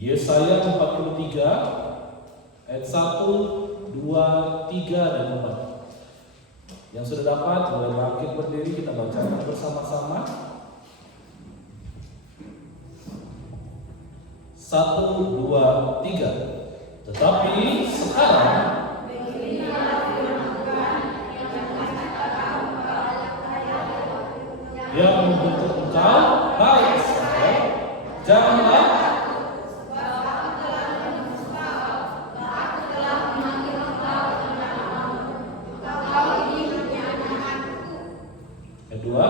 Yesaya 43 ayat 1, 2, 3, dan 4. Yang sudah dapat boleh bangkit berdiri, kita bacakan bersama-sama. 1, 2, 3. Tetapi sekarang yang membentuk engkau, hai Israel, janganlah kedua.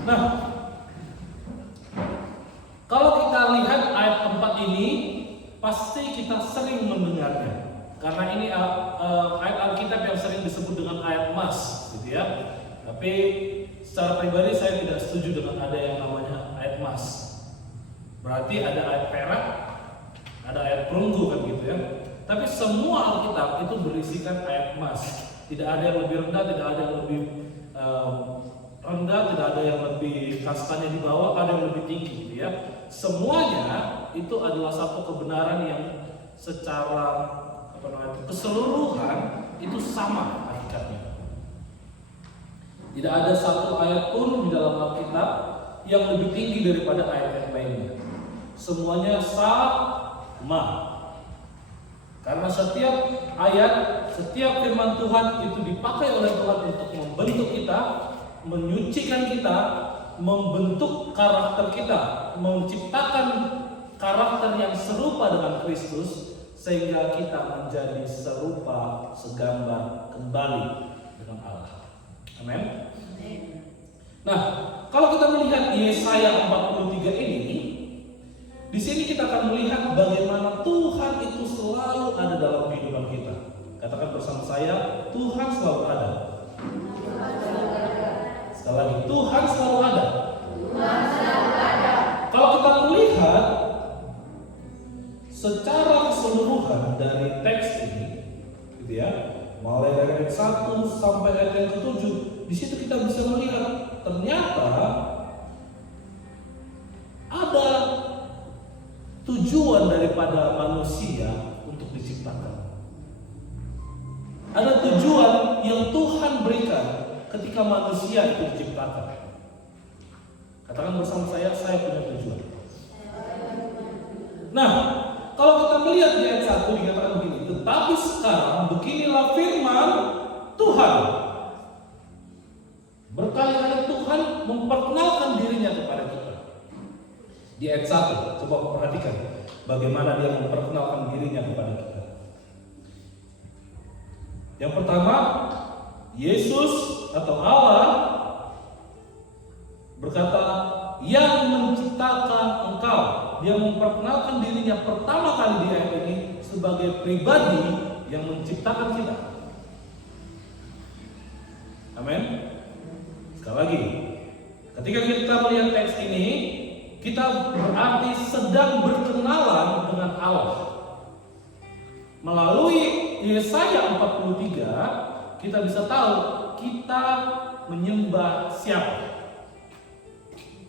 Nah, kalau kita lihat ayat keempat ini, pasti kita sering mendengarnya. Karena ini ayat Alkitab yang sering disebut dengan ayat emas, gitu ya. Tapi secara pribadi saya tidak setuju dengan ada yang namanya ayat emas. Berarti ada ayat perak, ada ayat perunggu kan gitu ya. Tapi semua Alkitab itu berisikan ayat emas. Tidak ada yang lebih rendah, tidak ada yang lebih rendah, tidak ada yang lebih kastanya di bawah, ada yang lebih tinggi gitu ya. Semuanya itu adalah satu kebenaran yang secara keseluruhan itu sama hakikatnya. Tidak ada satu ayat pun di dalam Alkitab yang lebih tinggi daripada ayat yang lainnya. Semuanya sama. Karena setiap ayat, setiap firman Tuhan itu dipakai oleh Tuhan untuk membentuk kita, menyucikan kita, membentuk karakter kita, menciptakan karakter yang serupa dengan Kristus, sehingga kita menjadi serupa, segambar kembali dengan Allah. Amin. Nah, kalau kita melihat Yesaya 43 ini, di sini kita akan melihat bagaimana Tuhan itu selalu ada dalam kehidupan kita. Katakan bersama saya, Tuhan selalu ada. Sekali lagi, Tuhan selalu ada. Tuhan selalu ada. Kalau kita melihat secara keseluruhan dari teks ini, gitu ya, mulai dari ayat 1 sampai ayat yang ke-7, di situ kita bisa melihat ternyata ada tujuan daripada manusia untuk diciptakan. Ada tujuan yang Tuhan berikan ketika manusia itu diciptakan. Katakan bersama saya punya tujuan. Nah, kalau kita melihat di ayat 1 dikatakan begini, tetapi sekarang beginilah firman Tuhan. Berkali-kali Tuhan memperkenalkan dirinya kepada kita. Di ayat 1, coba perhatikan bagaimana dia memperkenalkan dirinya kepada kita. Yang pertama, Yesus atau Allah berkata, yang menciptakan engkau. Dia memperkenalkan dirinya pertama kali di ayat ini sebagai pribadi yang menciptakan kita. Amin. Sekali lagi, ketika kita melihat teks ini, kita berarti sedang berkenalan dengan Allah. Melalui Yesaya 43, kita bisa tahu kita menyembah siapa.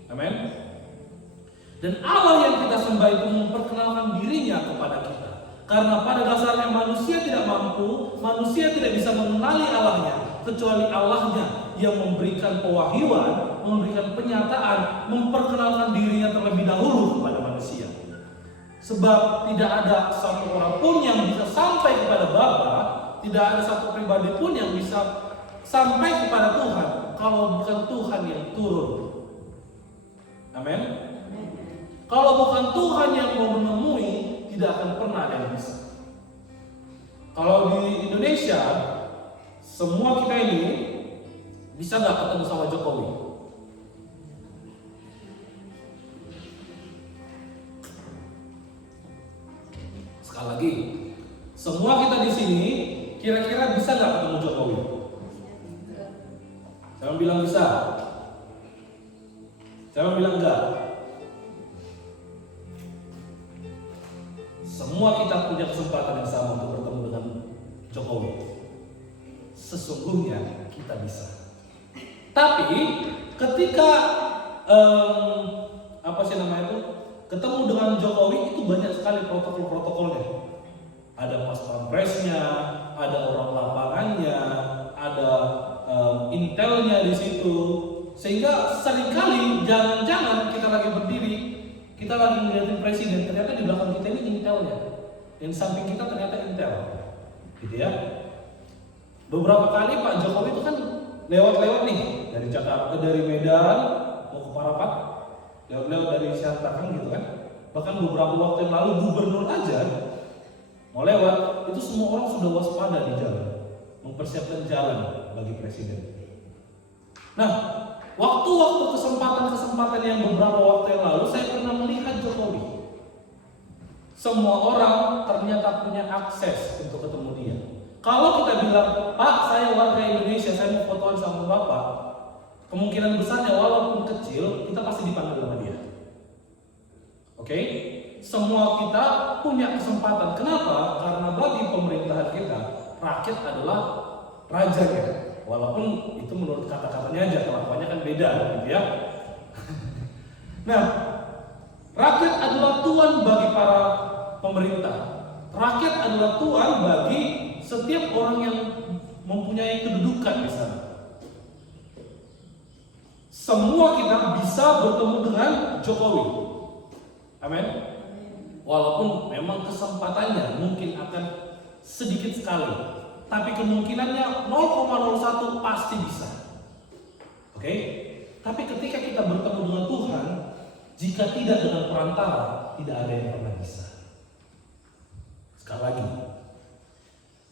Amin. Dan Allah yang kita sembah itu memperkenalkan dirinya kepada kita. Karena pada dasarnya manusia tidak mampu, manusia tidak bisa mengenali Allahnya, kecuali Allahnya yang memberikan pewahyuan, memberikan penyataan, memperkenalkan dirinya terlebih dahulu kepada manusia. Sebab tidak ada satu orang pun yang bisa sampai kepada Bapa, tidak ada satu pribadi pun yang bisa sampai kepada Tuhan kalau bukan Tuhan yang turun. Amin. Kalau bukan Tuhan yang mau menemui, tidak akan pernah ada yang bisa. Kalau di Indonesia, semua kita ini bisa nggak ketemu sama Jokowi? Sekali lagi, semua kita di sini kira-kira bisa nggak ketemu Jokowi? Saya bilang bisa. Saya bilang enggak. Semua kita punya kesempatan yang sama untuk bertemu dengan Jokowi. Sesungguhnya kita bisa. Tapi ketika ketemu dengan Jokowi itu banyak sekali protokol-protokolnya. Ada pas pampresnya, ada orang lapangannya, ada intelnya di situ. Sehingga seringkali jangan-jangan kita lagi berdiri, kita lagi ngeliatin presiden, ternyata di belakang kita ini intelnya, dan samping kita ternyata intel, gitu ya. Beberapa kali Pak Jokowi itu kan lewat-lewat nih dari Jakarta, dari Medan mau ke Parapat, lewat-lewat dari Siantarkan gitu kan. Bahkan beberapa waktu yang lalu gubernur aja mau lewat, itu semua orang sudah waspada di jalan, mempersiapkan jalan bagi presiden. Nah, waktu-waktu kesempatan-kesempatan yang beberapa waktu yang lalu saya pernah melihat Jokowi. Semua orang ternyata punya akses untuk ketemu dia. Kalau kita bilang, Pak, saya warga Indonesia, saya mau fotoan sama Bapak, kemungkinan besarnya walaupun kecil, kita pasti dipanggil sama dia. Oke? Semua kita punya kesempatan. Kenapa? Karena bagi pemerintahan kita, rakyat adalah rajanya. Walaupun itu menurut kata-katanya aja, kelakuannya kan beda gitu ya. Nah, rakyat adalah tuan bagi para pemerintah. Rakyat adalah tuan bagi setiap orang yang mempunyai kedudukan di sana. Semua kita bisa bertemu dengan Jokowi. Amin. Walaupun memang kesempatannya mungkin akan sedikit sekali, tapi kemungkinannya 0,01 pasti bisa. Oke? Tapi ketika kita bertemu dengan Tuhan, jika tidak dengan perantara, tidak ada yang pernah bisa. Sekali lagi,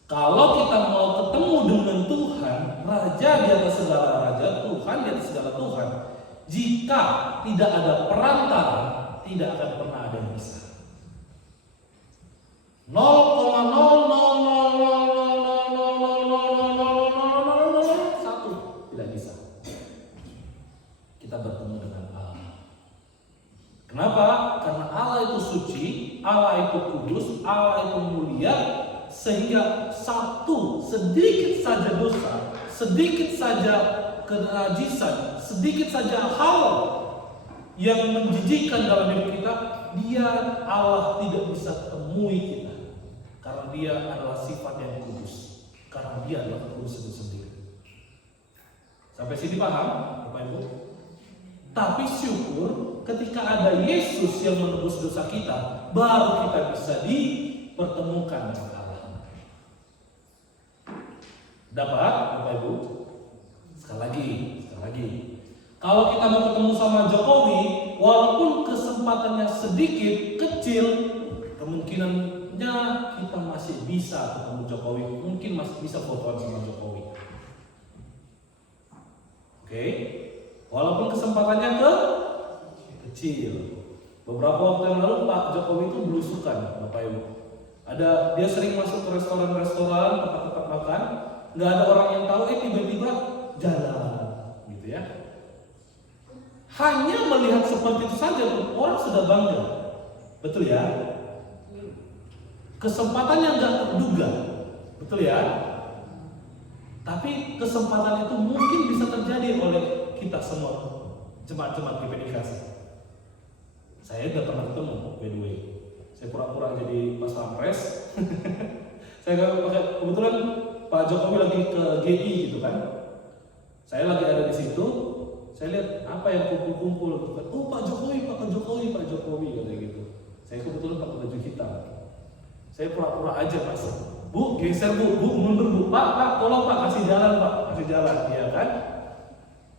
kalau kita mau ketemu dengan Tuhan, Raja di atas segala raja, Tuhan di atas segala Tuhan, jika tidak ada perantara, tidak akan pernah ada yang bisa. 0,000000001 tidak bisa. Kita bertemu dengan Allah. Kenapa? Karena Allah itu suci, Allah itu kudus, Allah itu mulia, sehingga satu sedikit saja dosa, sedikit saja kenajisan, sedikit saja hal yang menjijikkan dalam hidup kita, dia Allah tidak bisa temui kita. Karena dia adalah sifat yang kudus. Karena dia adalah kudus itu sendiri. Sampai sini paham, Bapak Ibu? Tapi syukur ketika ada Yesus yang menebus dosa kita, baru kita bisa dipertemukan dengan Allah. Dapat, Bapak Ibu? Sekali lagi. Kalau kita mau ketemu sama Jokowi, walaupun kesempatannya sedikit, kecil, kemungkinannya kita masih bisa ketemu Jokowi, mungkin masih bisa fotoan sama Jokowi. Oke? Walaupun kesempatannya kecil. Beberapa waktu yang lalu Pak Jokowi itu belusukan, Bapak Ibu. Dia sering masuk ke restoran-restoran, tempat-tempat makan, nggak ada orang yang tahu, tiba-tiba jalan, gitu ya. Hanya melihat seperti itu saja orang sudah bangga, betul ya? Kesempatan yang nggak terduga, betul ya? Tapi kesempatan itu mungkin bisa terjadi oleh kita semua jemaat-jemaat GPDK. Saya udah pernah ketemu, by the way. Saya pura-pura jadi Mas Pampres. Saya kebetulan Pak Jokowi lagi ke GI gitu kan. Saya lagi ada di situ. Saya lihat apa yang kumpul-kumpul gitu kan. Oh Pak Jokowi, kayak gitu. Saya kebetulan pakai baju hitam. Saya pura-pura aja masuk. Bu, geser bu, mundur bu. Pak, tolong pak, kasih jalan pak, kasih jalan, ya kan?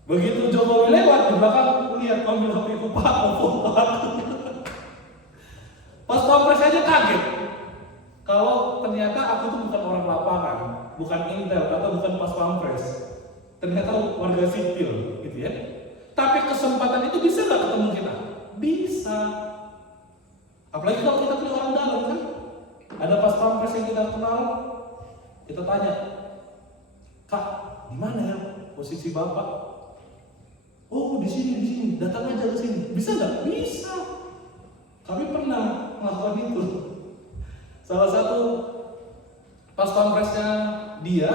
Begitu Jokowi lewat di belakang, lihat ambil HP-ku pak, foto aku. Pas Pampres aja kaget. Kalau ternyata aku tuh bukan orang lapangan, bukan intel atau bukan pas Pampres. Ternyata warga sipil, gitu ya. Tapi kesempatan itu bisa nggak ketemu kita? Bisa. Apalagi kalau kita punya orang dalam kan? Ada pas Pampres yang kita kenal, kita tanya, Kak, di mana ya posisi bapak? Oh di sini, datang aja ke sini. Bisa nggak? Bisa. Kami pernah melakukan itu. Salah satu pas Pampresnya dia,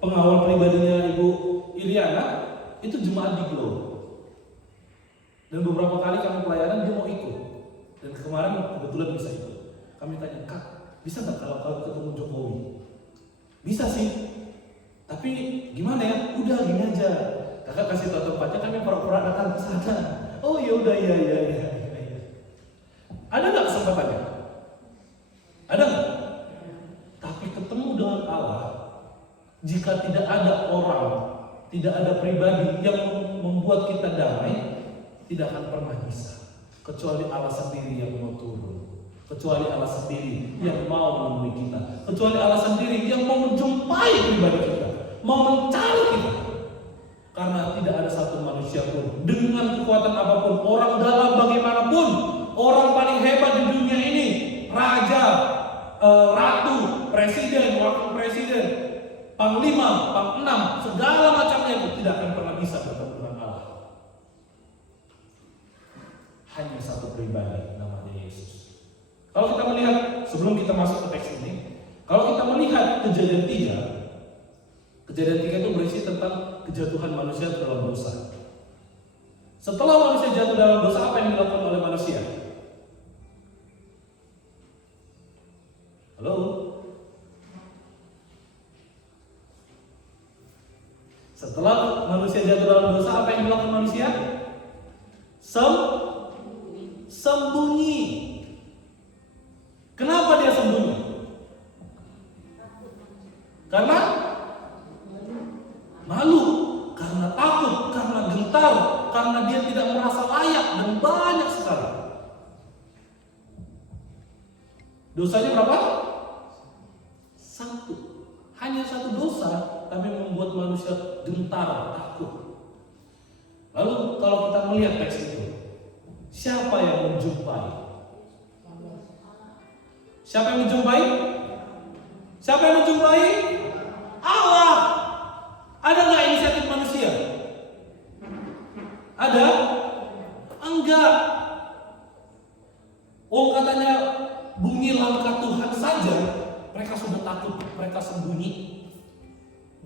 pengawal pribadinya Ibu Iriana, itu jemaat di Glow. Dan beberapa kali kami pelayanan dia mau ikut. Dan kemarin kebetulan bisa ikut. Kami tanya, Kak, bisa nggak kalau ketemu Jokowi? Bisa sih. Tapi gimana ya? Udah gini aja. Kakak kasih tahu tempatnya, kami pura-pura datang ke sana. Oh ya udah ya. Ada nggak kesempatannya? Ada nggak? Tapi ketemu dengan Allah, jika tidak ada orang, tidak ada pribadi yang membuat kita damai, tidak akan pernah bisa. Kecuali Allah sendiri yang mau turun, kecuali Allah sendiri yang mau menemui kita, kecuali Allah sendiri yang mau menjumpai pribadi kita, mau mencari kita. Karena tidak ada satu manusia pun dengan kekuatan apapun, orang dalam bagaimanapun, orang paling hebat di dunia ini, raja, ratu, presiden, wakil presiden, panglima, pangdam, segala macamnya itu tidak akan pernah bisa bertemu dengan Allah. Hanya satu pribadi, namanya Yesus. Kalau kita melihat, sebelum kita masuk ke teks ini, kalau kita melihat Kejadian 3 itu berisi tentang kejatuhan manusia dalam dosa. Setelah manusia jatuh dalam dosa, apa yang dilakukan oleh manusia? Halo? Setelah manusia jatuh dalam dosa, apa yang dilakukan manusia? Sembunyi. Kenapa dia sembunyi? Karena malu, karena takut, karena gentar, karena dia tidak merasa layak, dan banyak sekali. Dosanya berapa? 1. Hanya 1 dosa, tapi membuat manusia gentar, takut. Lalu kalau kita melihat teks itu, siapa yang menjumpai? Siapa yang menjumpai? Siapa yang menjumpai? Allah. Ada nggak inisiatif manusia? Ada? Enggak. Oh katanya bunyi langkah Tuhan saja, mereka sudah takut, mereka sembunyi.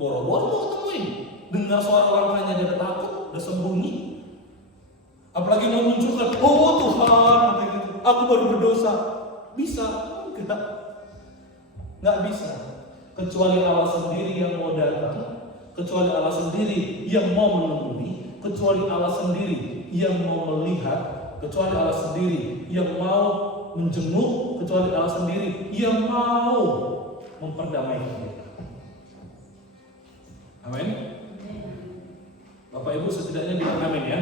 Boro-boro mau ketemuin, dengar suara langkahnya dia udah takut, udah sembunyi. Apalagi mau munculkan, oh Tuhan, aku baru berdosa. Bisa? Enggak. Nggak bisa. Kecuali Allah sendiri yang mau datang, kecuali Allah sendiri yang mau menemui, kecuali Allah sendiri yang mau melihat, kecuali Allah sendiri yang mau menjenguk, kecuali Allah sendiri yang mau memperdamaikan kita. Amin. Bapak Ibu setidaknya bilang amin ya.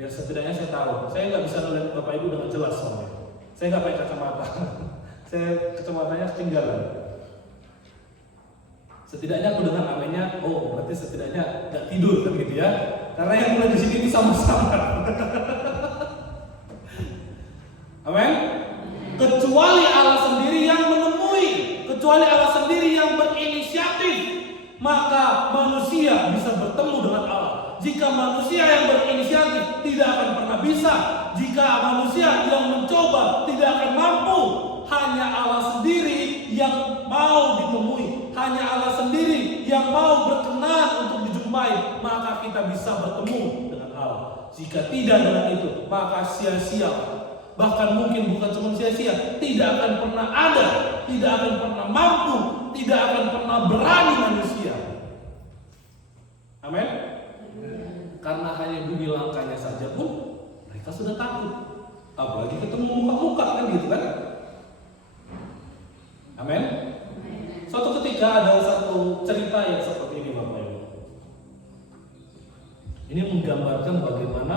Biar setidaknya saya tahu. Saya nggak bisa melihat Bapak Ibu dengan jelas soalnya. Saya nggak pakai kacamata. Saya kacamatanya ketinggalan. Setidaknya aku dengar aminnya, oh berarti setidaknya nggak tidur kan gitu ya. Karena yang mulai di sini itu sama-sama. Amin. Kecuali Allah sendiri yang menemui, kecuali Allah sendiri yang berinisiatif, maka manusia bisa bertemu dengan Allah. Jika manusia yang berinisiatif tidak akan pernah bisa. Jika manusia yang mencoba tidak akan mampu. Hanya Allah sendiri yang mau ditemui, hanya Allah sendiri yang mau berkenan untuk dijumpai, maka kita bisa bertemu dengan Allah. Jika tidak dengan itu, maka sia-sia. Bahkan mungkin bukan cuma sia-sia, tidak akan pernah ada, tidak akan pernah mampu, tidak akan pernah berani manusia. Amin. Karena hanya bunyi langkahnya saja pun mereka sudah takut. apalagi ketemu muka-muka kan gitu kan. Amin. Suatu ketika ada satu cerita yang seperti ini Bapak Ibu. Ini menggambarkan bagaimana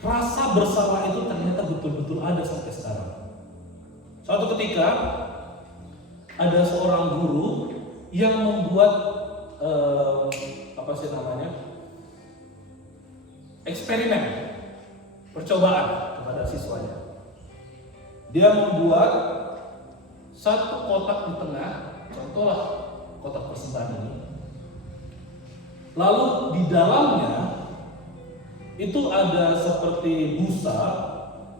rasa bersalah itu ternyata betul-betul ada sampai sekarang. Suatu ketika ada seorang guru yang membuat eksperimen, percobaan kepada siswanya. Dia membuat satu kotak di tengah, contohlah kotak persembahan ini. Lalu di dalamnya itu ada seperti busa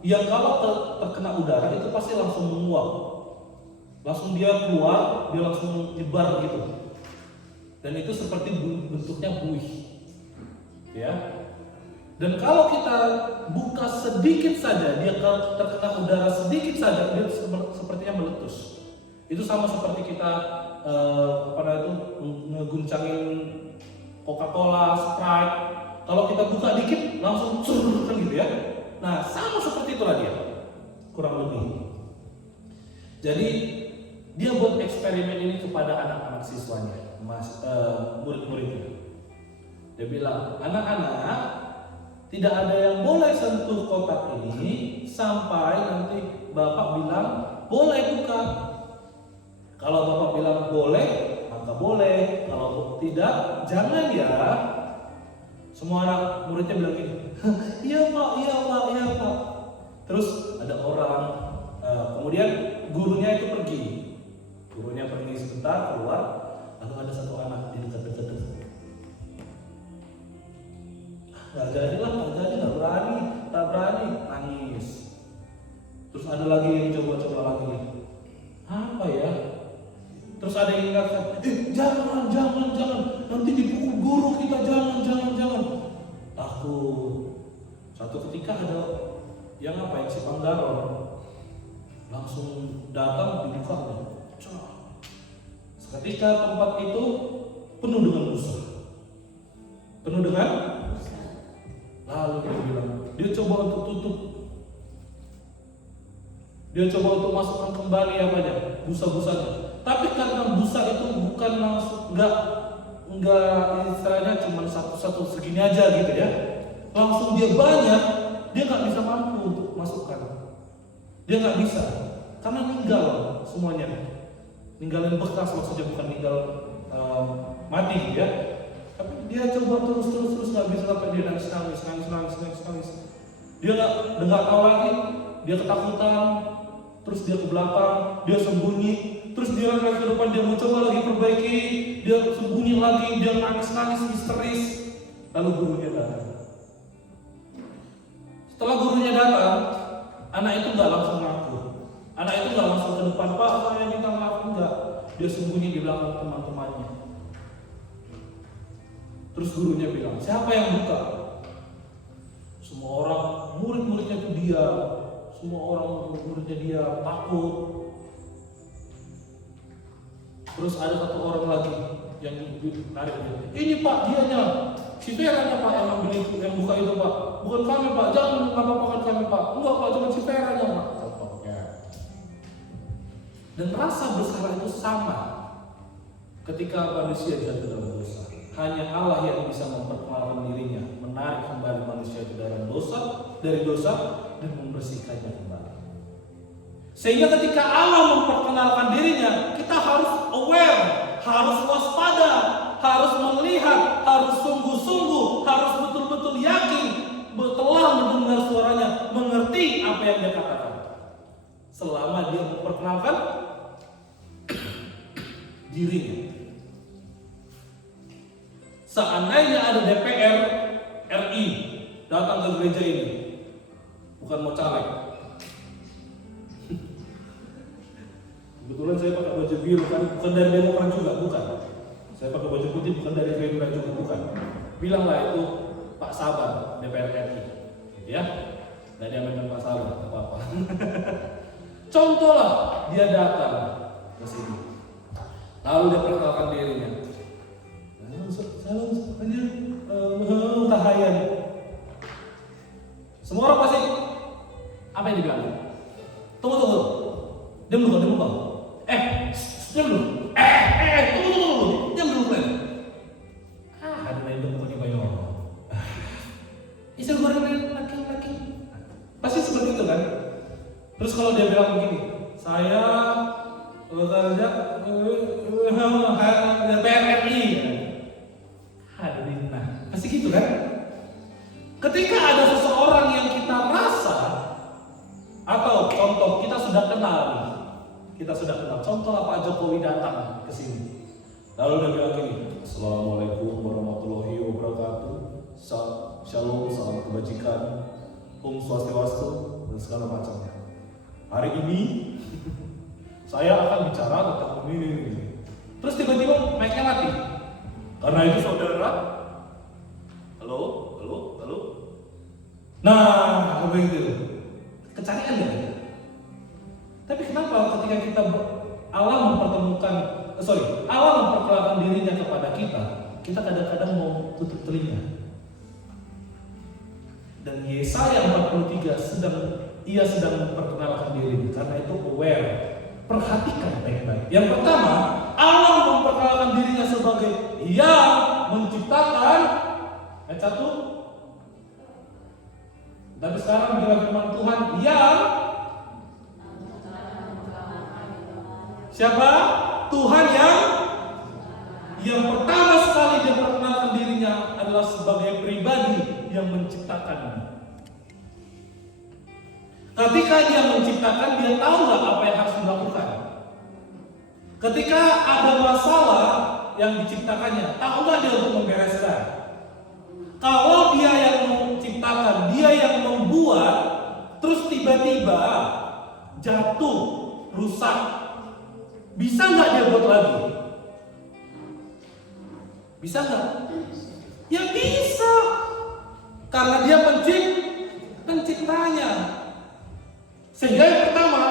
yang kalau terkena udara itu pasti langsung menguap, langsung dia keluar, dia langsung nyebar gitu. Dan itu seperti bentuknya buih, ya. Dan kalau kita buka sedikit saja, dia terkena udara sedikit saja, dia sepertinya meletus. Itu sama seperti kita ngeguncangin Coca-Cola, Sprite. Kalau kita buka dikit, langsung kan gitu ya. Nah, sama seperti itulah dia, kurang lebih. Jadi dia buat eksperimen ini kepada anak-anak siswanya, murid-muridnya. Dia bilang, anak-anak, tidak ada yang boleh sentuh kotak ini sampai nanti Bapak bilang boleh buka. Kalau Bapak bilang boleh, maka boleh. Kalau tidak, jangan ya. Semua anak muridnya bilang gini, iya Pak, iya Pak, iya Pak. Terus ada orang, kemudian gurunya itu pergi. Gurunya pergi sebentar, keluar. Lalu ada satu anak di dekat-dekat. Gak jadi, gak berani, nangis. Terus ada lagi yang coba-coba lagi. Apa ya? Terus ada yang ingatkan, jangan, nanti dipukul guru kita, jangan. Takut. Suatu ketika ada yang si Panggaron langsung datang dibuka. Seketika tempat itu penuh dengan busa. Lalu dia bilang, dia coba untuk tutup. Dia coba untuk masukkan kembali busa-busanya. Tapi karena busa itu bukan langsung, enggak istilahnya cuma satu segini aja gitu ya. Langsung dia banyak, dia nggak bisa mampu untuk masukkan. Dia nggak bisa, karena ninggal semuanya. Ninggalin bekas maksudnya, bukan ninggal mati gitu ya. Tapi dia coba terus nggak bisa, sampai dia nangis. Dia nggak tahu lagi, dia ketakutan, terus dia ke belakang, dia sembunyi, terus dia lagi ke depan, dia mau coba lagi perbaiki, dia sembunyi lagi, dia nangis histeris. Lalu gurunya datang. Setelah gurunya datang, anak itu nggak langsung ngaku, anak itu nggak langsung ke depan, Pak saya minta maaf, enggak. Dia sembunyi di belakang teman-temannya. Terus gurunya bilang, siapa yang buka? Semua orang, murid-muridnya itu dia. Semua orang muridnya dia takut. Terus ada satu orang lagi yang narik dia. Ini Pak, dianya. Si Veranya Pak yang ambil itu, yang buka itu Pak. Bukan kami Pak, jangan apa-apakan kami Pak. Enggak Pak, cuma si Veranya Pak. Dan rasa bersalah itu sama ketika manusia jatuh dalam dosa. Hanya Allah yang bisa memperkenalkan dirinya, menarik kembali manusia itu dari dosa dan membersihkannya kembali. Sehingga ketika Allah memperkenalkan dirinya, kita harus aware, harus waspada, harus melihat, harus sungguh-sungguh, harus betul-betul yakin, telah mendengar suaranya, mengerti apa yang dia katakan. Selama dia memperkenalkan dirinya. Seandainya ada DPR RI datang ke gereja ini, bukan mau caleg. Kebetulan saya pakai baju biru kan, bukan dari Demokrat juga, bukan. Saya pakai baju putih bukan dari Gerindra juga, bukan. Bilanglah itu Pak Sabar DPR RI, gitu ya. Dan dia memang Pak Sabar, tidak apa-apa. Contohlah dia datang ke sini, lalu dia perkenalkan dirinya. Salam, hanya tahayan. Semua orang pasti Apa yang dibilang? Tunggu. Diam dulu. Diam dulu. Tunggu. Diam dulu. Ada lain dong bukan yang istri gue laki-laki. Pasti seperti itu kan? Terus kalau dia bilang begini, saya bekerja PRRI. Hadirin, pasti gitu kan? Ketika ada seseorang yang kita rasa, atau contoh kita sudah kenal, contoh Pak Jokowi datang ke sini, lalu dia bilang gini, Assalamualaikum warahmatullahi wabarakatuh, Shalom, salam kebajikan, Om Swastiastu, dan segala macamnya. Hari ini saya akan bicara tentang ini. Terus tiba-tiba mic-nya mati. Karena itu saudara, halo. Nah, begitu. Kecarian ya. Tapi kenapa ketika kita Allah memperkenalkan dirinya kepada kita kadang-kadang mau tutup telinga. Dan Yesaya 43 sedang memperkenalkan diri, karena itu aware, perhatikan baik-baik. Yang pertama, Allah memperkenalkan dirinya sebagai yang menciptakan. Ayat 1. Tapi sekarang bila firman Tuhan yang siapa? Tuhan yang pertama sekali dia perkenalkan dirinya adalah sebagai pribadi yang menciptakan. Ketika dia menciptakan, dia tahu nggak apa yang harus dilakukan. Ketika ada masalah yang diciptakannya, tahu nggak dia untuk membereskan. Kalau dia yang menciptakan, dia yang membuat, terus tiba-tiba jatuh, rusak, bisa nggak dia buat lagi? Bisa nggak? Ya bisa, karena dia penciptanya. Sehingga yang pertama,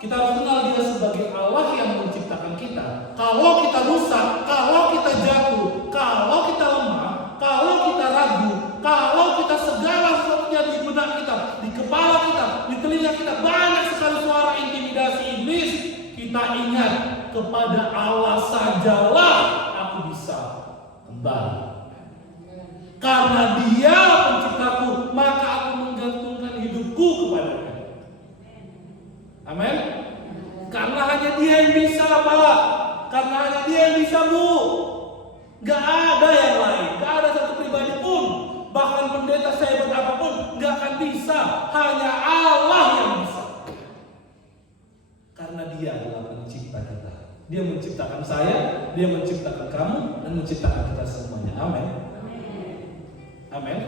kita harus kenal dia sebagai Allah yang menciptakan kita. Kalau kita rusak, kalau kita jatuh, kalau kita lemah, kalau kita ragu, kalau kita segala sesuatunya di benak kita, di kepala kita, di telinga kita, banyak sekali suara intimidasi iblis, kita ingat kepada Allah sajalah aku bisa kembali. Karena dia penciptaku, maka aku menggantungkan hidupku kepadanya. Amin. Karena hanya dia yang bisa, Pak. Karena hanya dia yang bisa, Bu. Gak ada yang lain, gak ada satu pribadi pun, bahkan pendeta sehebat apapun gak akan bisa. Hanya Allah yang bisa. Karena dia adalah pencipta kita. Dia menciptakan saya, dia menciptakan kamu, dan menciptakan kita semuanya. Amin. Amin.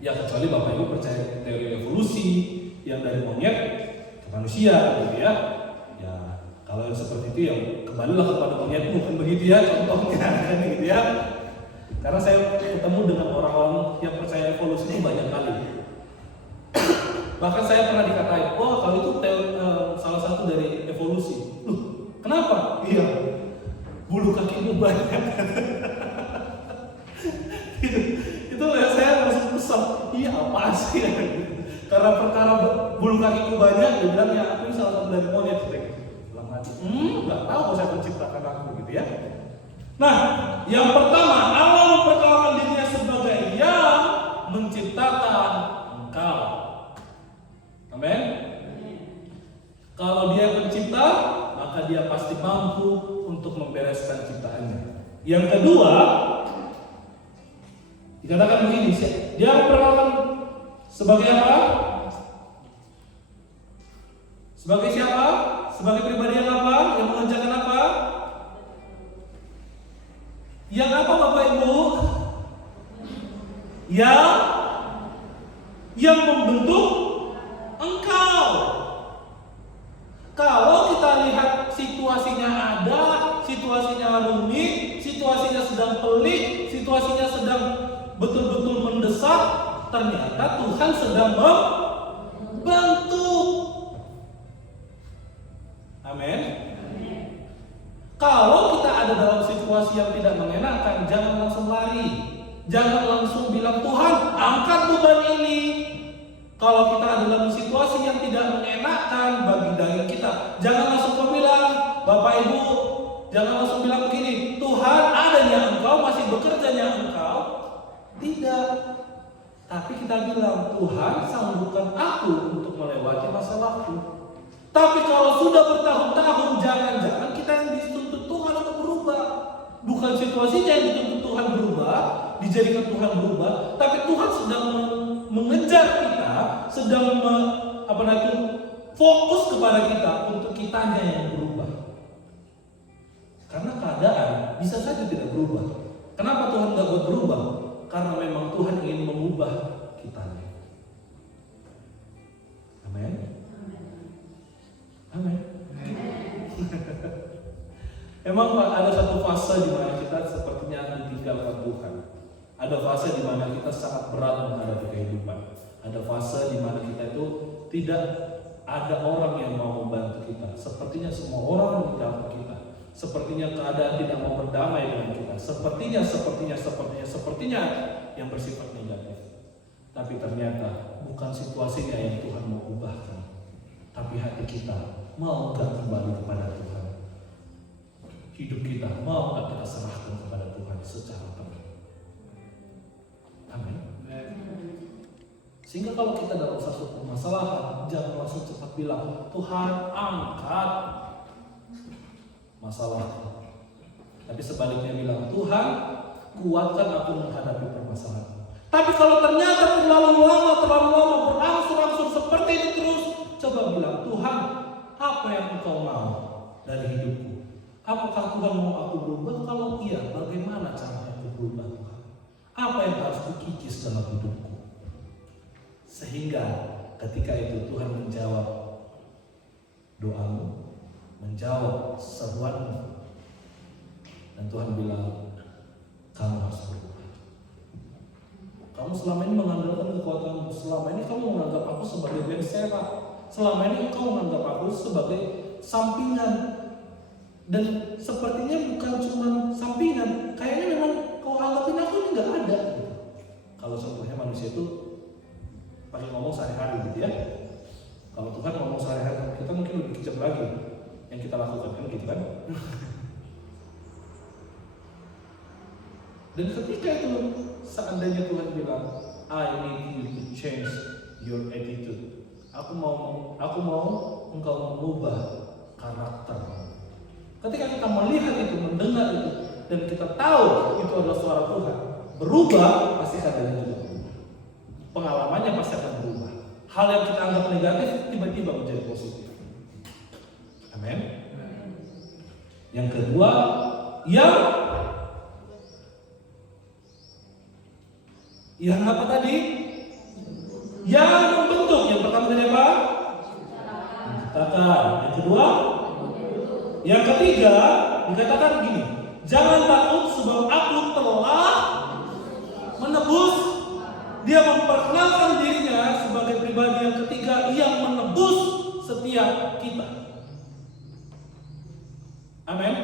Ya kecuali Bapak Ibu percaya teori evolusi yang dari monyet ke manusia, gitu ya. Ya kalau yang seperti itu ya kembalilah kepada monyetmu, kan begitu ya contohnya, kan gitu ya. Karena saya ketemu dengan orang-orang yang percaya evolusi itu banyak kali. Bahkan saya pernah dikatain, oh kalau itu salah satu dari evolusi. Loh, kenapa? Iya, bulu kakimu banyak. Itu ya saya langsung kesal. Iya apa sih? Karena perkara bulu kakiku banyak, dia bilang ya aku ini salah satu dari monyet. Nggak tahu kalau saya menciptakan aku, gitu ya. Nah, yang pertama Allah memperkenalkan dirinya sebagai yang menciptakan engkau. Amin. Kalau dia pencipta, maka dia pasti mampu untuk membereskan ciptaannya. Yang kedua, dikatakan begini, dia memperkenalkan sebagai apa? Sebagai siapa? Sebagai pribadi yang apa? Yang mengerjakan apa? Yang apa Bapak Ibu? Yang membentuk engkau. Kalau kita lihat situasinya ada, situasinya rumit, situasinya sedang pelik, situasinya sedang betul-betul mendesak, ternyata Tuhan sedang membentuk. Amin. Kalau kita ada dalam situasi yang tidak mengenakan, jangan langsung lari. Jangan langsung bilang, Tuhan angkat beban ini. Kalau kita ada dalam situasi yang tidak mengenakan bagi daging kita, jangan langsung kau bilang, Bapak Ibu, jangan langsung bilang begini, Tuhan adanya Engkau, masih bekerjanya Engkau. Tidak. Tapi kita bilang, Tuhan sanggupkan aku untuk melewati masalahku. Tapi kalau sudah bertahun-tahun, jangan-jangan kita yang dituntut Tuhan untuk berubah. Bukan situasinya yang dituntut Tuhan berubah, dijadikan Tuhan berubah, tapi Tuhan sedang mengejar kita, sedang fokus kepada kita untuk kitanya yang berubah. Karena keadaan bisa saja tidak berubah. Kenapa Tuhan tidak buat berubah? Karena memang Tuhan ingin mengubah kitanya. Amin. Amin. Emang ada satu fase di mana kita sepertinya ditinggalkan Tuhan. Ada fase di mana kita sangat berat menghadapi kehidupan. Ada fase di mana kita itu tidak ada orang yang mau membantu kita. Sepertinya semua orang meninggalkan kita. Sepertinya keadaan tidak mau berdamai dengan kita. Sepertinya yang bersifat negatif. Tapi ternyata bukan situasinya yang Tuhan mau ubahkan, tapi hati kita mau gak kembali kepada Tuhan. Hidup kita mau gak kita serahkan kepada Tuhan secara penuh. Amin. Sehingga kalau kita dalam satu permasalahan, jangan langsung cepat bilang, Tuhan angkat masalah. Tapi sebaliknya bilang, Tuhan kuatkan aku menghadapi permasalahan. Tapi kalau ternyata terlalu lama berangsur-angsur seperti itu terus, coba bilang, Tuhan apa yang Engkau mau dari hidupku? Apakah Tuhan mau aku berubah? Kalau iya, bagaimana caranya aku berubah, Tuhan? Apa yang harus kukikis dalam hidupku? Sehingga ketika itu Tuhan menjawab doamu, menjawab seruanmu, dan Tuhan bilang, kamu harus berubah. Kamu selama ini mengandalkan kekuatanmu, selama ini kamu menganggap aku sebagai Bensera, selama ini kamu menganggap aku sebagai sampingan. Dan sepertinya bukan cuma sampingan, kayaknya memang kau anggapin aku ini nggak ada. Kalau contohnya manusia itu pakai ngomong sehari-hari gitu ya. Kalau Tuhan ngomong sehari-hari, kita mungkin lebih kejam lagi yang kita lakukan kan gitu kan. Dan ketika itu seandainya Tuhan bilang, I need you to change your attitude. Aku mau engkau mengubah karakter. Ketika kita melihat itu, mendengar itu, dan kita tahu itu adalah suara Tuhan, berubah pasti keadaannya juga berubah. Pengalamannya pasti akan berubah. Hal yang kita anggap negatif tiba-tiba menjadi positif. Amin. Yang kedua, yang apa tadi? Yang membentuk. Yang pertama tadi apa? Menciptakan. Yang kedua, yang ketiga dikatakan begini, jangan takut sebab aku telah menebus. Dia memperkenalkan dirinya sebagai pribadi yang ketiga yang menebus setiap kita. Amin.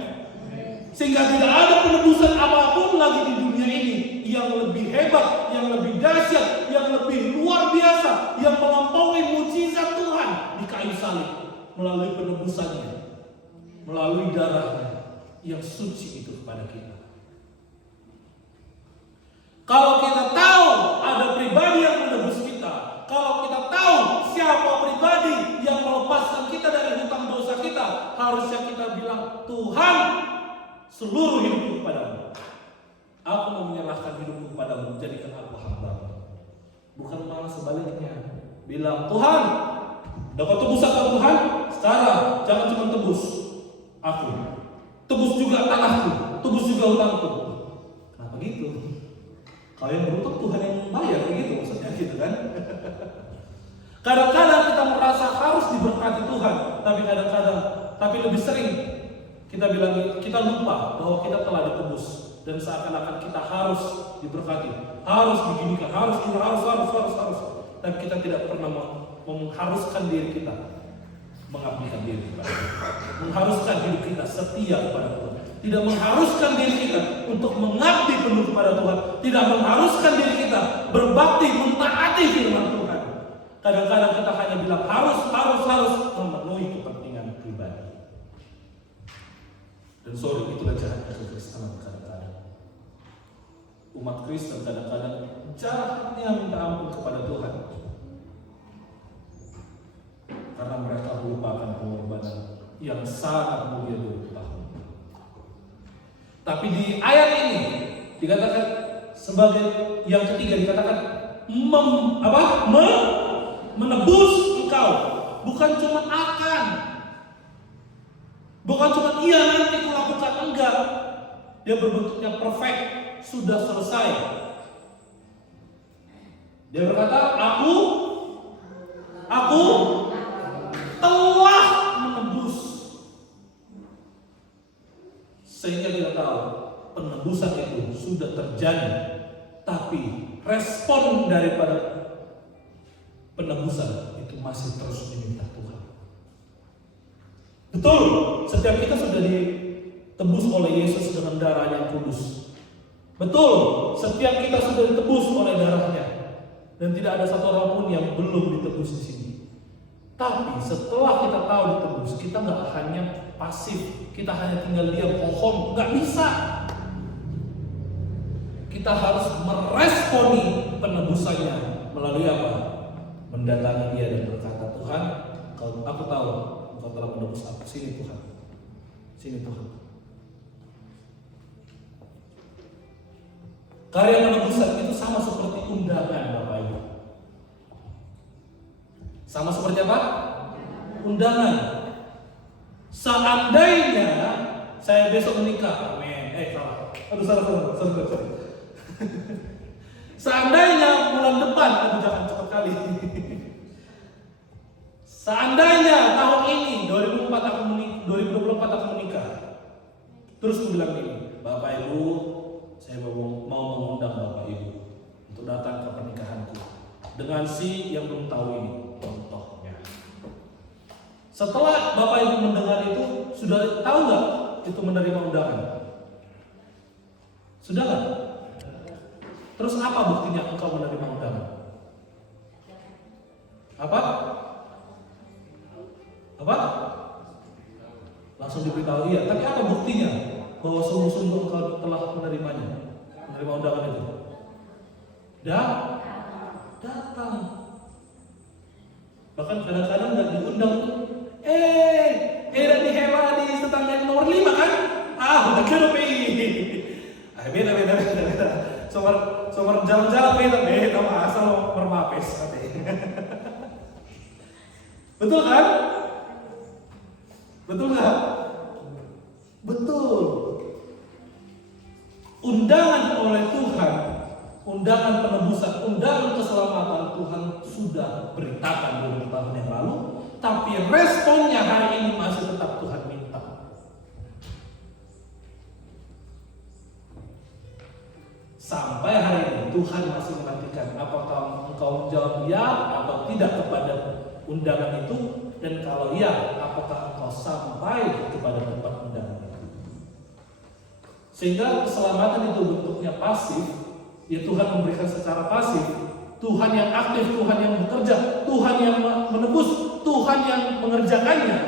Sehingga tidak ada penebusan apapun lagi di dunia ini yang lebih hebat, yang lebih dahsyat, yang lebih luar biasa, yang melampaui mukjizat Tuhan di kayu salib melalui penebusannya, melalui darahnya yang suci itu kepada kita. Kalau kita tahu ada pribadi yang menebus kita, kalau kita tahu siapa pribadi yang melepaskan kita dari hutang dosa kita, harusnya kita bilang, Tuhan, seluruh hidupku kepadamu. Aku mau menyerahkan hidupku kepadamu, jadikan aku hamba-Mu. Bukan malah sebaliknya, bilang, Tuhan, udah kau tebus aku Tuhan, sekarang jangan cuma tebus aku, tebus juga tanahku, tebus juga hutangku. Kenapa gitu? Kalau yang berutang Tuhan yang membayar, begitu maksudnya gitu kan? Kadang-kadang kita merasa harus diberkati Tuhan, tapi lebih sering kita bilang, kita lupa bahwa kita telah ditebus dan seakan-akan kita harus diberkati, harus beginikan, harus. Tapi kita tidak pernah mengharuskan diri kita mengabdikan diri kita, mengharuskan hidup kita setia kepada Tuhan, tidak mengharuskan diri kita untuk mengabdi penuh kepada Tuhan, tidak mengharuskan diri kita berbakti, mentaati firman Tuhan. Kadang-kadang kita hanya bilang harus memenuhi kepentingan pribadi. Dan sorry, itulah jahatnya kekristenan kadang-kadang. Umat Kristen kadang-kadang jahatnya minta ampun kepada Tuhan karena mereka melupakan pengorbanan yang sangat mulia 20 tahun. Tapi di ayat ini dikatakan sebagai yang ketiga, dikatakan menebus engkau, bukan cuma akan, bukan cuma iya nanti kulakukan, enggak. Dia berbentuknya perfect, sudah selesai. Dia berkata, aku telah menebus. Sehingga kita tahu penebusan itu sudah terjadi, tapi respon daripada penebusan itu masih terus diminta Tuhan. Betul, setiap kita sudah ditebus oleh Yesus dengan darah yang kudus. Betul, setiap kita sudah ditebus oleh darahnya, dan tidak ada satu orang pun yang belum ditebus di sini. Tapi setelah kita tahu ditebus, kita nggak hanya pasif, kita hanya tinggal diam, bohong, nggak bisa. Kita harus meresponi penebusannya melalui apa? Mendatangi Dia dan berkata, Tuhan, aku tahu Engkau telah menebus aku. Sini Tuhan, sini Tuhan. Karya penebusan itu sama seperti undangan, Bapak Ibu. Sama seperti apa? Undangan. Seandainya saya besok menikah, amin. Salah. Seandainya bulan depan, jangan cepat kali. Seandainya tahun ini 2024 aku menikah. Terus aku bilang gini, Bapak Ibu, saya mau mengundang Bapak Ibu untuk datang ke pernikahanku dengan si yang belum tahu ini, contohnya. Setelah Bapak Ibu mendengar itu, sudah tahu nggak itu menerima undangan? Sudah nggak? Terus apa buktinya engkau menerima undangan? Apa? Langsung diberitahu iya. Tapi apa buktinya bahwa sungguh-sungguh engkau telah menerima undangan itu? Datang. Bahkan kadang-kadang nggak diundang. Dan di Hela di tetangga nomor 5 kan? Udah kerup beda. Sumber jalan-jalan beda asal mermapes. Betul kan? Betul nggak? Betul. Undangan oleh Tuhan, undangan penebusan, undangan keselamatan Tuhan sudah beritakan 20 tahun yang lalu, tapi responnya hari ini masih tetap Tuhan minta. Sampai hari ini Tuhan masih menantikan apakah engkau menjawab ya atau tidak kepada undangan itu, dan kalau ya, apakah engkau sampai kepada tempat undangan itu. Sehingga keselamatan itu bentuknya pasif, ya Tuhan memberikan secara pasif. Tuhan yang aktif, Tuhan yang bekerja, Tuhan yang menebus, Tuhan yang mengerjakannya.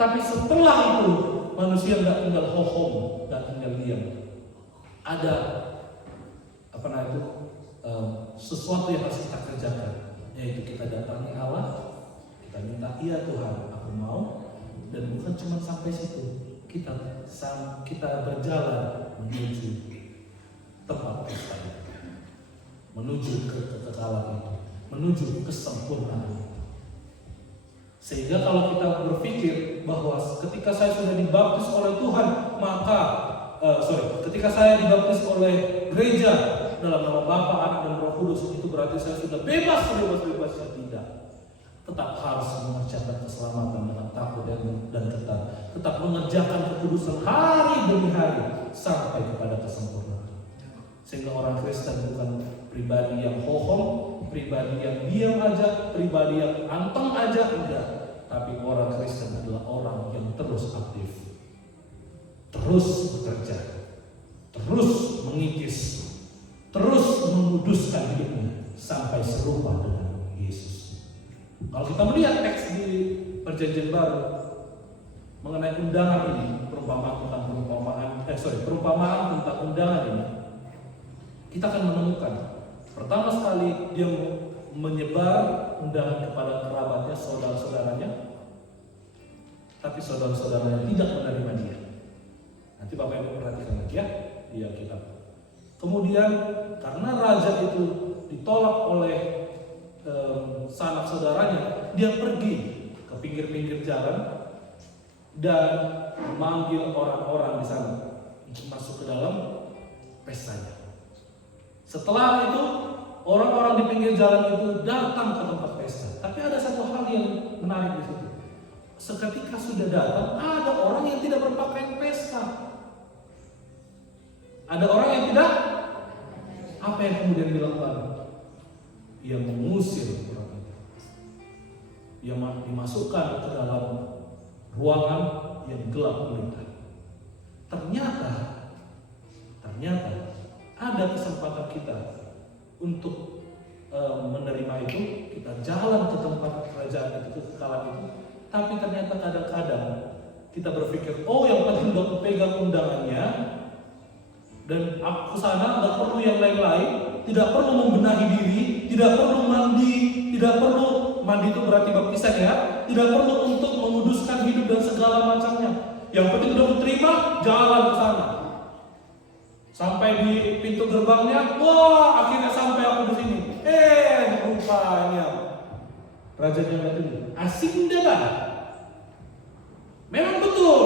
Tapi setelah itu manusia nggak tinggal hohom, nggak tinggal diam. Ada sesuatu yang harus kita kerjakan, yaitu kita datangi Allah, kita minta, iya Tuhan, aku mau. Dan bukan cuma sampai situ, kita berjalan menuju tempat pesta, menuju kekekalan itu, menuju kesempurnaan. Sehingga kalau kita berpikir bahwa ketika saya sudah dibaptis oleh Tuhan, ketika saya dibaptis oleh gereja dalam nama Bapa, Anak, dan Roh Kudus, itu berarti saya sudah bebas-bebasnya. Tidak. Tetap harus mengerjakan keselamatan dengan takut dan ketat. Tetap mengerjakan kekudusan hari demi hari sampai kepada kesempurnaan. Sehingga orang Kristen bukan pribadi yang hohong, pribadi yang diam aja, pribadi yang anteng aja, enggak. Tapi orang Kristen adalah orang yang terus aktif, terus bekerja, terus mengikis, terus menguduskan hidupnya sampai serupa dengan Yesus. Kalau kita melihat teks di Perjanjian Baru mengenai undangan ini, perumpamaan tentang undangan ini, kita akan menemukan pertama sekali dia menyebar undangan kepada kerabatnya, saudara-saudaranya, tapi saudara-saudaranya tidak menerima dia. Nanti Bapak Ibu perhatikan lagi ya di Alkitab. Kemudian karena raja itu ditolak oleh sanak saudaranya, dia pergi ke pinggir-pinggir jalan dan memanggil orang-orang di sana untuk masuk ke dalam pestanya. Setelah itu orang-orang di pinggir jalan itu datang ke tempat pesta. Tapi ada satu hal yang menarik di situ. Seketika sudah datang, ada orang yang tidak berpakaian pesta. Ada orang yang tidak. Apa yang kemudian dilakukan? Ia mengusir orang itu. Ia dimasukkan ke dalam ruangan yang gelap gulita. Ternyata ada kesempatan kita untuk menerima itu. Kita jalan ke tempat kerajaan itu, kekekalan itu. Tapi ternyata kadang-kadang kita berpikir, oh yang penting udah pegang undangannya, dan aku sana nggak perlu yang lain-lain, tidak perlu membenahi diri, tidak perlu mandi, tidak perlu mandi itu berarti baptisan ya, tidak perlu untuk menguduskan hidup dan segala macamnya. Yang penting udah terima, jalan ke sana. Sampai di pintu gerbangnya, wah akhirnya sampai aku di sini. Rupanya rajanya itu asing dia kan? Memang betul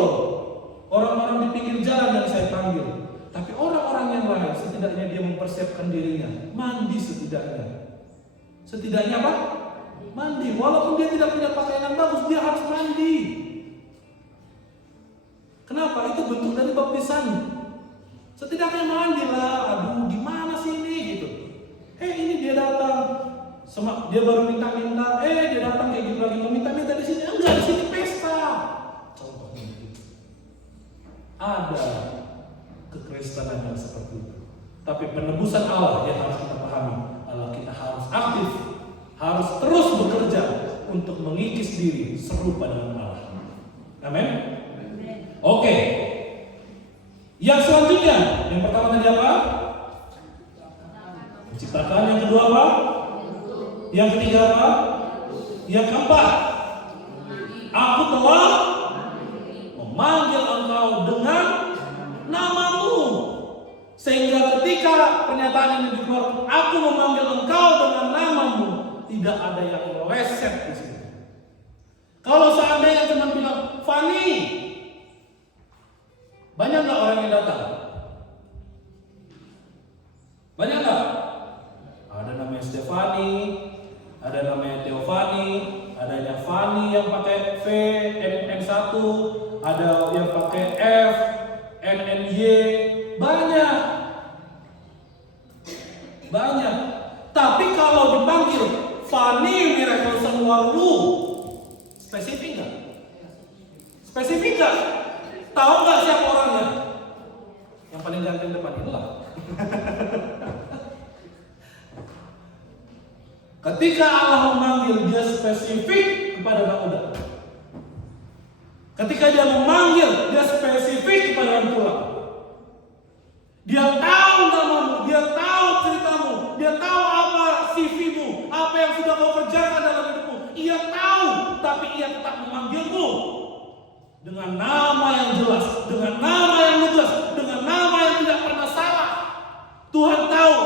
orang-orang di pinggir jalan yang saya panggil. Tapi orang-orang yang lain setidaknya dia mempersiapkan dirinya, mandi setidaknya. Setidaknya apa? Mandi. Walaupun dia tidak punya pakaian yang bagus, dia harus mandi. Kenapa? Itu bentuk dari baptisan. Setidaknya mandilah. Aduh, gimana sih ini gitu. Ini dia datang. Dia baru minta-minta. Dia datang kayak gitu lagi meminta-minta di sini. Enggak, di sini pesta. Contohnya gitu. Ada kekristenan yang seperti itu. Tapi penebusan Allah yang harus kita pahami. Allah kita harus aktif, harus terus bekerja untuk mengikis diri serupa dengan Allah. Amin. Oke. Yang selanjutnya, yang pertama tadi apa? Menciptakan. Yang kedua apa? Yang ketiga apa? Yang keempat, aku telah memanggil engkau dengan namamu. Sehingga ketika pernyataan ini dikeluarkan, aku memanggil engkau dengan namamu, tidak ada yang meleset di sini. Kalau seandainya cuma bilang Fani, banyak nggak orang yang datang? Banyak nggak? Ada namanya Stefani, ada namanya Teofani, adanya Fani yang pakai V, NN1, ada yang pakai F, NNY, banyak. Tapi kalau dipanggil Fani Miracle Sanwaru, spesifik nggak? Spesifik nggak? Tahu nggak siapa orangnya? Yang paling ganteng depan itulah. Ketika Allah memanggil, dia spesifik kepada anak muda. Ketika dia memanggil, dia spesifik kepada orang tua. Dia tahu namamu, dia tahu ceritamu, dia tahu apa CV-mu, apa yang sudah kau kerjakan dalam hidupmu. Ia tahu, tapi ia tetap memanggilmu dengan nama yang jelas, dengan nama yang lugas, dengan nama yang tidak pernah salah. Tuhan tahu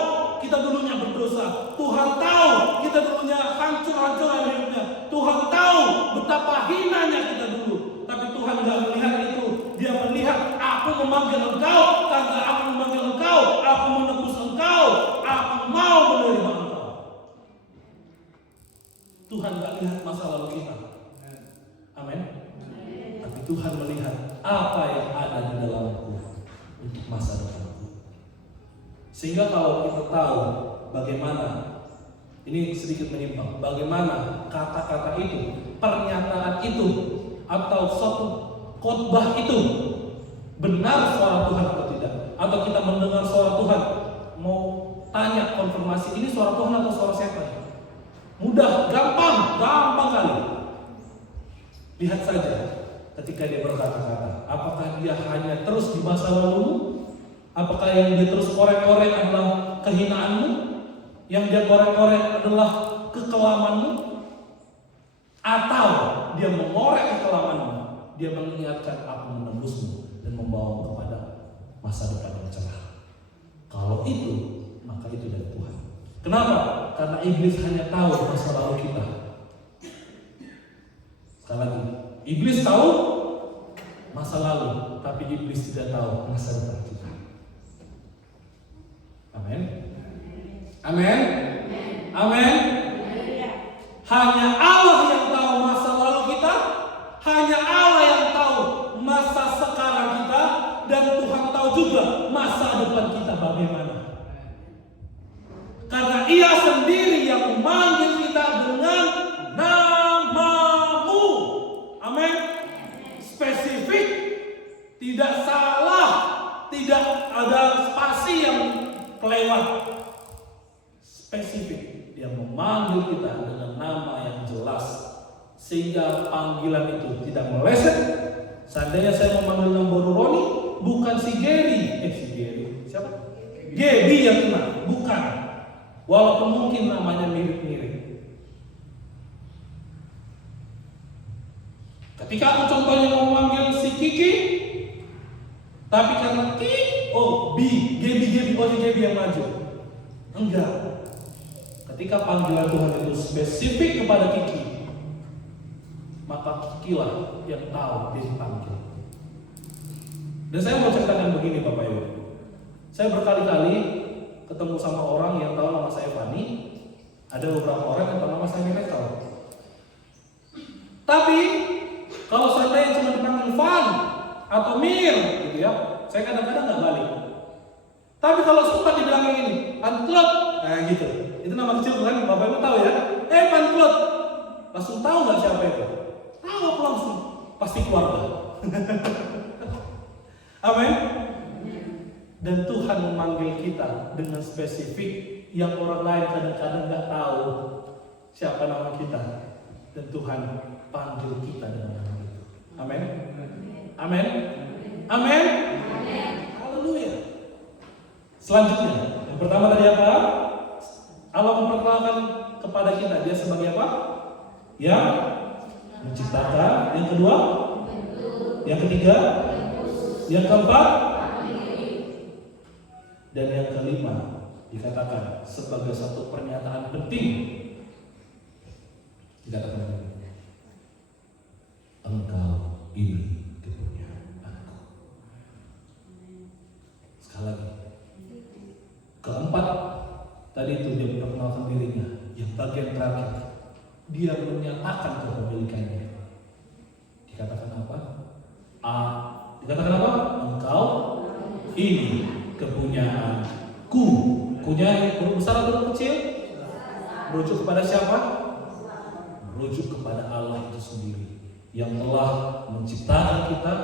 kita dulunya berdosa. Tuhan tahu kita dulunya hancur-hancur hidupnya. Tuhan tahu betapa hinanya kita dulu. Tapi Tuhan tidak melihat itu. Dia melihat, aku memanggil engkau karena aku memanggil engkau, aku menebus engkau, aku mau menerima engkau. Tuhan tidak lihat masa lalu kita. Amin. Tapi Tuhan melihat apa yang ada di dalamku untuk masa depanku. Sehingga kalau kita tahu bagaimana, ini sedikit menyimpang, bagaimana kata-kata itu, pernyataan itu, atau suatu khotbah itu benar suara Tuhan atau tidak, atau kita mendengar suara Tuhan, mau tanya konfirmasi ini suara Tuhan atau suara siapa? Mudah, gampang kali. Lihat saja ketika dia berkata-kata, apakah dia hanya terus di masa lalu? Apakah yang dia terus korek-korek adalah kehinaanmu? Yang dia korek-korek adalah kekelamanmu? Atau dia mengorek kekelamanmu? Dia mengingatkan, aku menembusmu dan membawamu kepada masa depan yang cerah. Kalau itu, maka itu dari Tuhan. Kenapa? Karena iblis hanya tahu masa lalu kita. Sekali lagi, iblis tahu masa lalu, tapi iblis tidak tahu masa depan kita. Amin. Amin. Amin. Hanya Allah yang tahu masa lalu kita, hanya Allah yang tahu masa sekarang kita, dan Tuhan tahu juga masa depan kita bagaimana. Karena Ia sendiri yang memanggil kita dengan namamu. Amin. Spesifik, tidak salah, tidak ada spasi yang kelewat. Spesifik, Dia memanggil kita dengan nama yang jelas, sehingga panggilan itu tidak meleset. Seandainya saya memanggil nama Roni, bukan si Gary, siapa? Gaby yang kena, bukan. Walaupun mungkin namanya mirip-mirip. Ketika aku contohnya mau memanggil si Kiki, tapi karena Ki, oh B, Gaby, oh si Gaby yang maju. Enggak. Ketika panggilan Tuhan itu spesifik kepada Kiki, maka Kikilah yang tahu dia dipanggil. Dan saya mau ceritakan begini Bapak Ibu. Saya berkali-kali ketemu sama orang yang tahu nama saya Fani. Ada beberapa orang yang tahu nama saya Miracle. Tapi kalau saya cuma dipanggil Van atau Mir gitu ya, saya kadang-kadang nggak balik. Tapi kalau sempat dibilang kayak gini, Panklot, nah gitu. Itu nama kecil kan, Bapak Ibu tahu ya? Panklot. Langsung tahu nggak siapa itu? Tahu apa langsung? Pasti keluarga. Amin. Dan Tuhan memanggil kita dengan spesifik yang orang lain kadang-kadang nggak tahu siapa nama kita. Dan Tuhan panggil kita dengan nama itu. Amin. Amin. Amin. Haleluya. Selanjutnya, yang pertama tadi apa? Allah memperkenalkan kepada kita dia sebagai apa? Yang menciptakan. Yang kedua, yang ketiga, yang keempat, dan yang kelima dikatakan sebagai satu pernyataan penting. Dikatakan, engkau ini kepunyaanku. Sekali lagi, keempat tadi itu dia memperkenalkan dirinya. Yang bagian terakhir, dia menyatakan kepemilikannya. Dikatakan apa? Dikatakan apa? Engkau ini kepunyaanku. Punya huruf besar atau huruf kecil? Merujuk kepada siapa? Merujuk kepada Allah itu sendiri, yang telah menciptakan kita,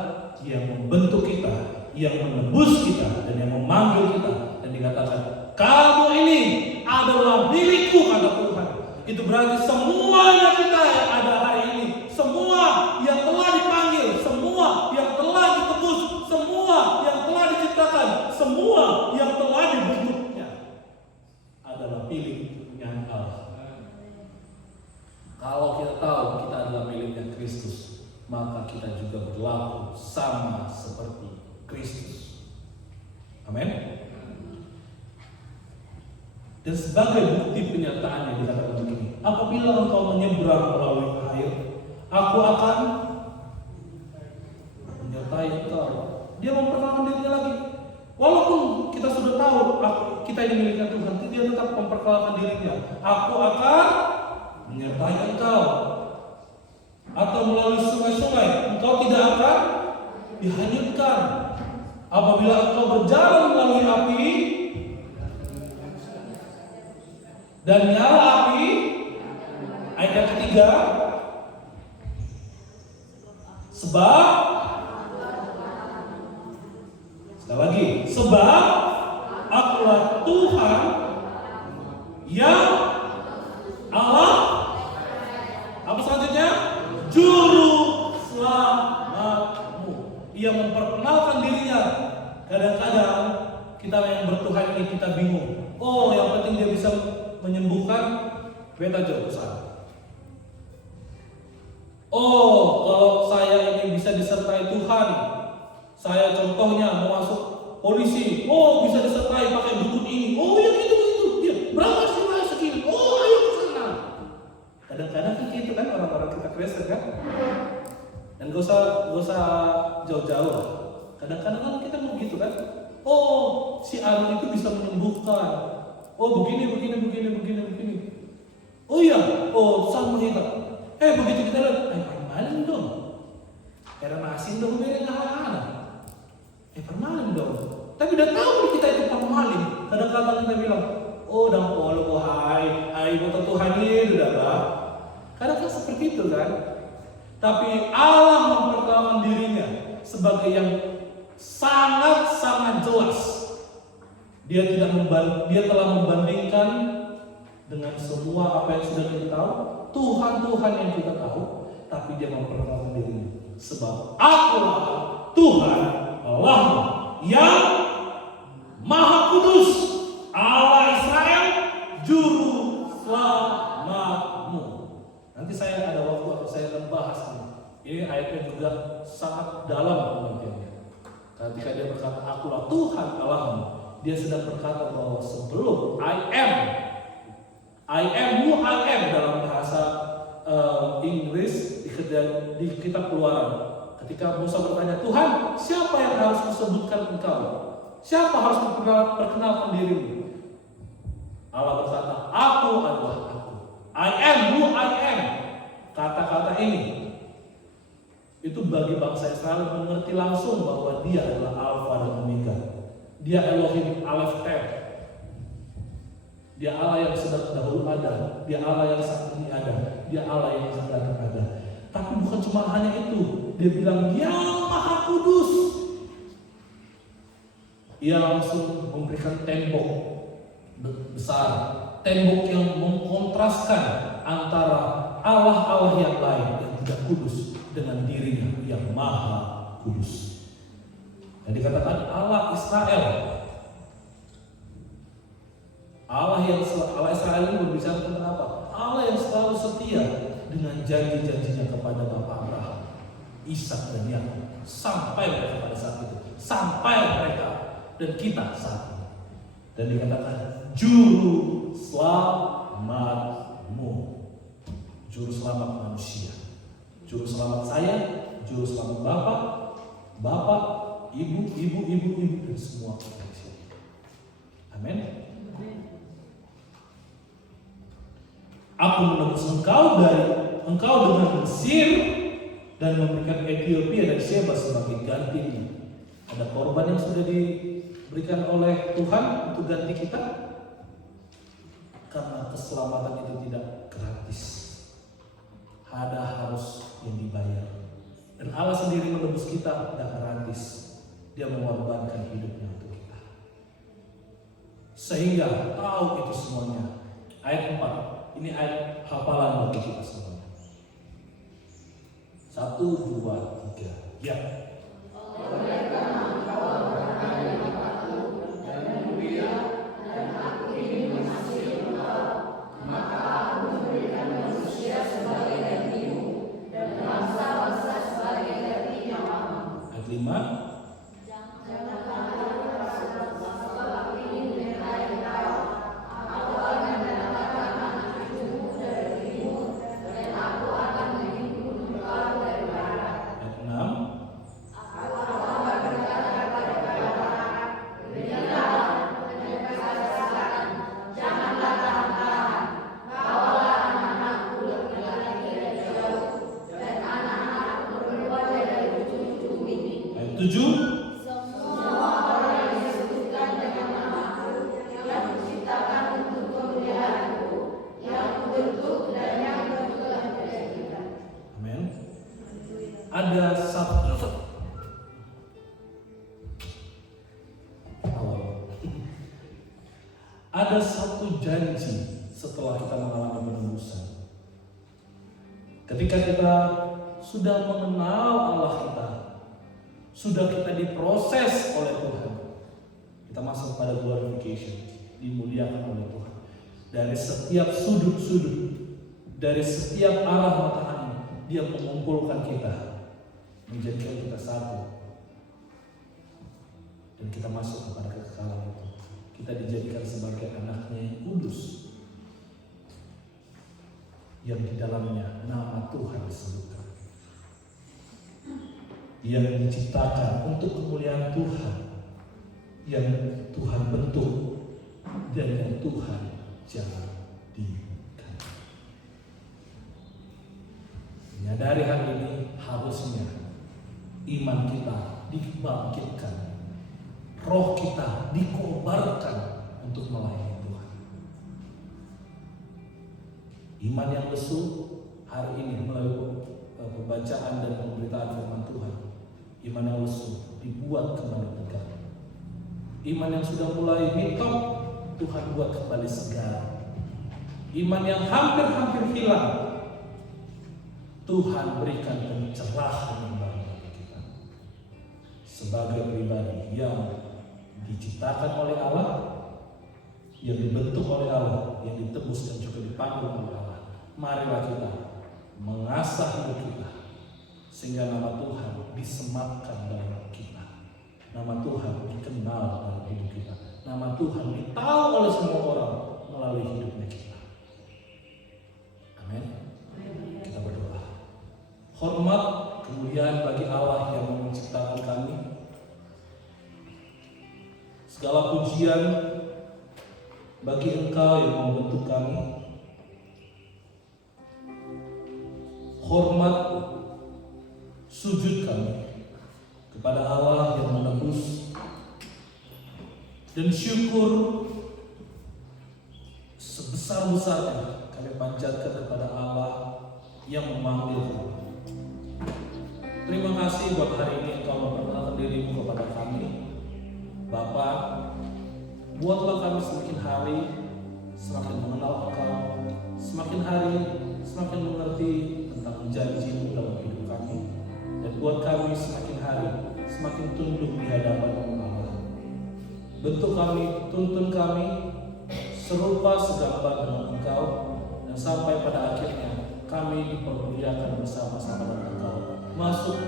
yang membentuk kita, yang menebus kita, dan yang memanggil kita. Dan dikatakan, kamu ini adalah milikku, kata Tuhan. Itu berarti semuanya kita yang ada hari ini, semua yang telah dipanggil, semua yang telah ditebus, semua yang telah diciptakan, semua yang telah dibentuknya adalah milik punyaan Allah. Kalau kita tahu kita adalah miliknya Kristus, maka kita juga berlaku sama seperti Kristus. Amin. Dan sebagai bukti penyataannya dikatakan begini, apabila engkau menyeberang melalui air, aku akan menyertai engkau. Dia memperkenalkan dirinya lagi. Walaupun kita sudah tahu kita ini miliknya Tuhan, dia tetap memperkenalkan dirinya. Aku akan menyertai engkau. Atau melalui sungai-sungai, engkau tidak akan dihanyutkan. Apabila engkau berjalan melalui api dan nyala api, ayat yang ketiga, sebab, sekali lagi, sebab akulah Tuhan yang Allah Ia memperkenalkan dirinya. Kadang-kadang kita yang bertuhan ini kita bingung. Oh, yang penting dia bisa menyembuhkan beta jauh. Oh, kalau saya ini bisa disertai Tuhan, saya contohnya mau masuk polisi, oh bisa disertai pakai dukun ini, oh yang itu, ya berapa sih bayar segini, oh ayo ke sana. Kadang-kadang kan gitu kan orang-orang kita Kristen kan, dan gak usah jauh-jauh lah. Kadang-kadang kan kita mau gitu kan, oh si Arun itu bisa menyembuhkan, oh begini. Oh iya, oh sama kita. Begitu kita lihat, permalin dong. Karena asin dong, beda nggak. Permalin dong. Tapi udah tahu kita itu permalin. Kadang-kadang kita bilang, oh dan polo, hai kota Tuhan ini udah lah. Kadang kan seperti itu kan. Tapi Allah memperkenalkan dirinya sebagai yang sangat jelas. Dia telah membandingkan dengan semua apa yang sudah kita tahu, Tuhan yang kita tahu, tapi dia memperkenalkan dirinya. Sebab Akulah Tuhan Allahmu yang Maha Kudus, Allah Israel, Juru Selamatmu. Nanti saya ada waktu atau saya akan bahas ini. Ini ayatnya juga sangat dalam pengertiannya. Ketika dia berkata Akulah Tuhan Allahmu, dia sedang berkata bahwa sebelum I am dalam bahasa Inggris di kitab Keluaran. Ketika Musa bertanya, Tuhan, siapa yang harus disebutkan engkau? Siapa harus perkenalkan dirimu? Allah berkata, Aku adalah Aku. I am who I am. Kata-kata ini itu bagi bangsa Israel mengerti langsung bahwa dia adalah Alfa dan Omega. Dia Elohim Aleph Teh. Dia Allah yang sedang dahulu ada, dia Allah yang saat ini ada, dia Allah yang akan datang ada. Tapi bukan cuma hanya itu, dia bilang yang Maha Kudus. Ia langsung memberikan tembok besar, tembok yang mengkontraskan antara Allah yang lain yang tidak kudus dengan dirinya yang Maha Kudus. Dan dikatakan Allah Israel. Allah Israel ini berbicara tentang apa? Allah yang selalu setia dengan janji-janjinya kepada Bapak Abraham, Ishak dan Yakub sampai mereka pada saat itu, sampai mereka dan kita saat ini. Dan dikatakan Juru Selamatmu, Juru Selamat manusia, Juru Selamat saya, Juru Selamat Bapak, Ibu dan semua manusia. Amin. Aku menebus engkau dengan Mesir dan memberikan Ethiopia dan Sheba sebagai gantinya. Ada korban yang sudah diberikan oleh Tuhan untuk ganti kita, karena keselamatan itu tidak gratis. Ada harus yang dibayar. Dan Allah sendiri menebus kita tidak gratis. Dia mengorbankan hidupnya untuk kita. Sehingga tahu itu semuanya. Ayat 4. Ini ayat hafalan bagi kita semuanya. 1, 2, 3. Ya. Oleh karena engkau berani aku dan mulia dan aku ini mengasihi engkau, maka aku memberikan manusia sebagai gantimu dan bangsa-bangsa sebagai gantinya kamu. Ayat 5. Ada satu janji setelah kita mengalami penebusan. Ketika kita sudah mengenal Allah kita, Sudah kita diproses oleh Tuhan. Kita masuk pada glorification, dimuliakan oleh Tuhan. Dari setiap sudut-sudut, dari setiap arah mata angin, Dia mengumpulkan kita, menjadikan kita satu. Dan kita masuk kepada kekekalan itu. Kita dijadikan sebagai anaknya yang kudus, yang di dalamnya nama Tuhan disebutkan, yang diciptakan untuk kemuliaan Tuhan, yang Tuhan bentuk dan yang Tuhan jadikan. Menyadari hal ini, harusnya iman kita dibangkitkan, roh kita dikobarkan untuk melayani Tuhan. Iman yang lesu hari ini melalui pembacaan dan pemberitaan firman Tuhan, iman yang lesu dibuat kembali tegar. Iman yang sudah mulai mitok, Tuhan buat kembali segar. Iman yang hampir-hampir hilang, Tuhan berikan pencerahan yang baru bagi kita. Sebagai pribadi yang diciptakan oleh Allah, yang dibentuk oleh Allah, yang ditebus dan juga dipanggil oleh Allah, marilah kita mengasah hidup kita sehingga nama Tuhan disematkan dalam kita, nama Tuhan dikenal dalam hidup kita, nama Tuhan ditahu oleh semua orang melalui hidupnya kita. Amin. Kita berdoa. Hormat kemuliaan bagi Allah yang menciptakan kami. Segala pujian bagi Engkau yang membentuk kami. Hormat sujud kami kepada Allah yang menebus, dan syukur sebesar-besarnya kami panjatkan kepada Allah yang memanggil kami. Terima kasih buat hari ini Engkau memperkenalkan dirimu kepada kami. Bapa, buatlah kami semakin hari semakin mengenal Engkau, semakin hari semakin mengerti tentang janji-Mu dalam hidup kami, dan buat kami semakin hari semakin tunduk di hadapan Allah. Bentuk kami, tuntun kami serupa segambar dengan Engkau, dan sampai pada akhirnya kami dipermuliakan bersama-sama dengan Engkau, masuk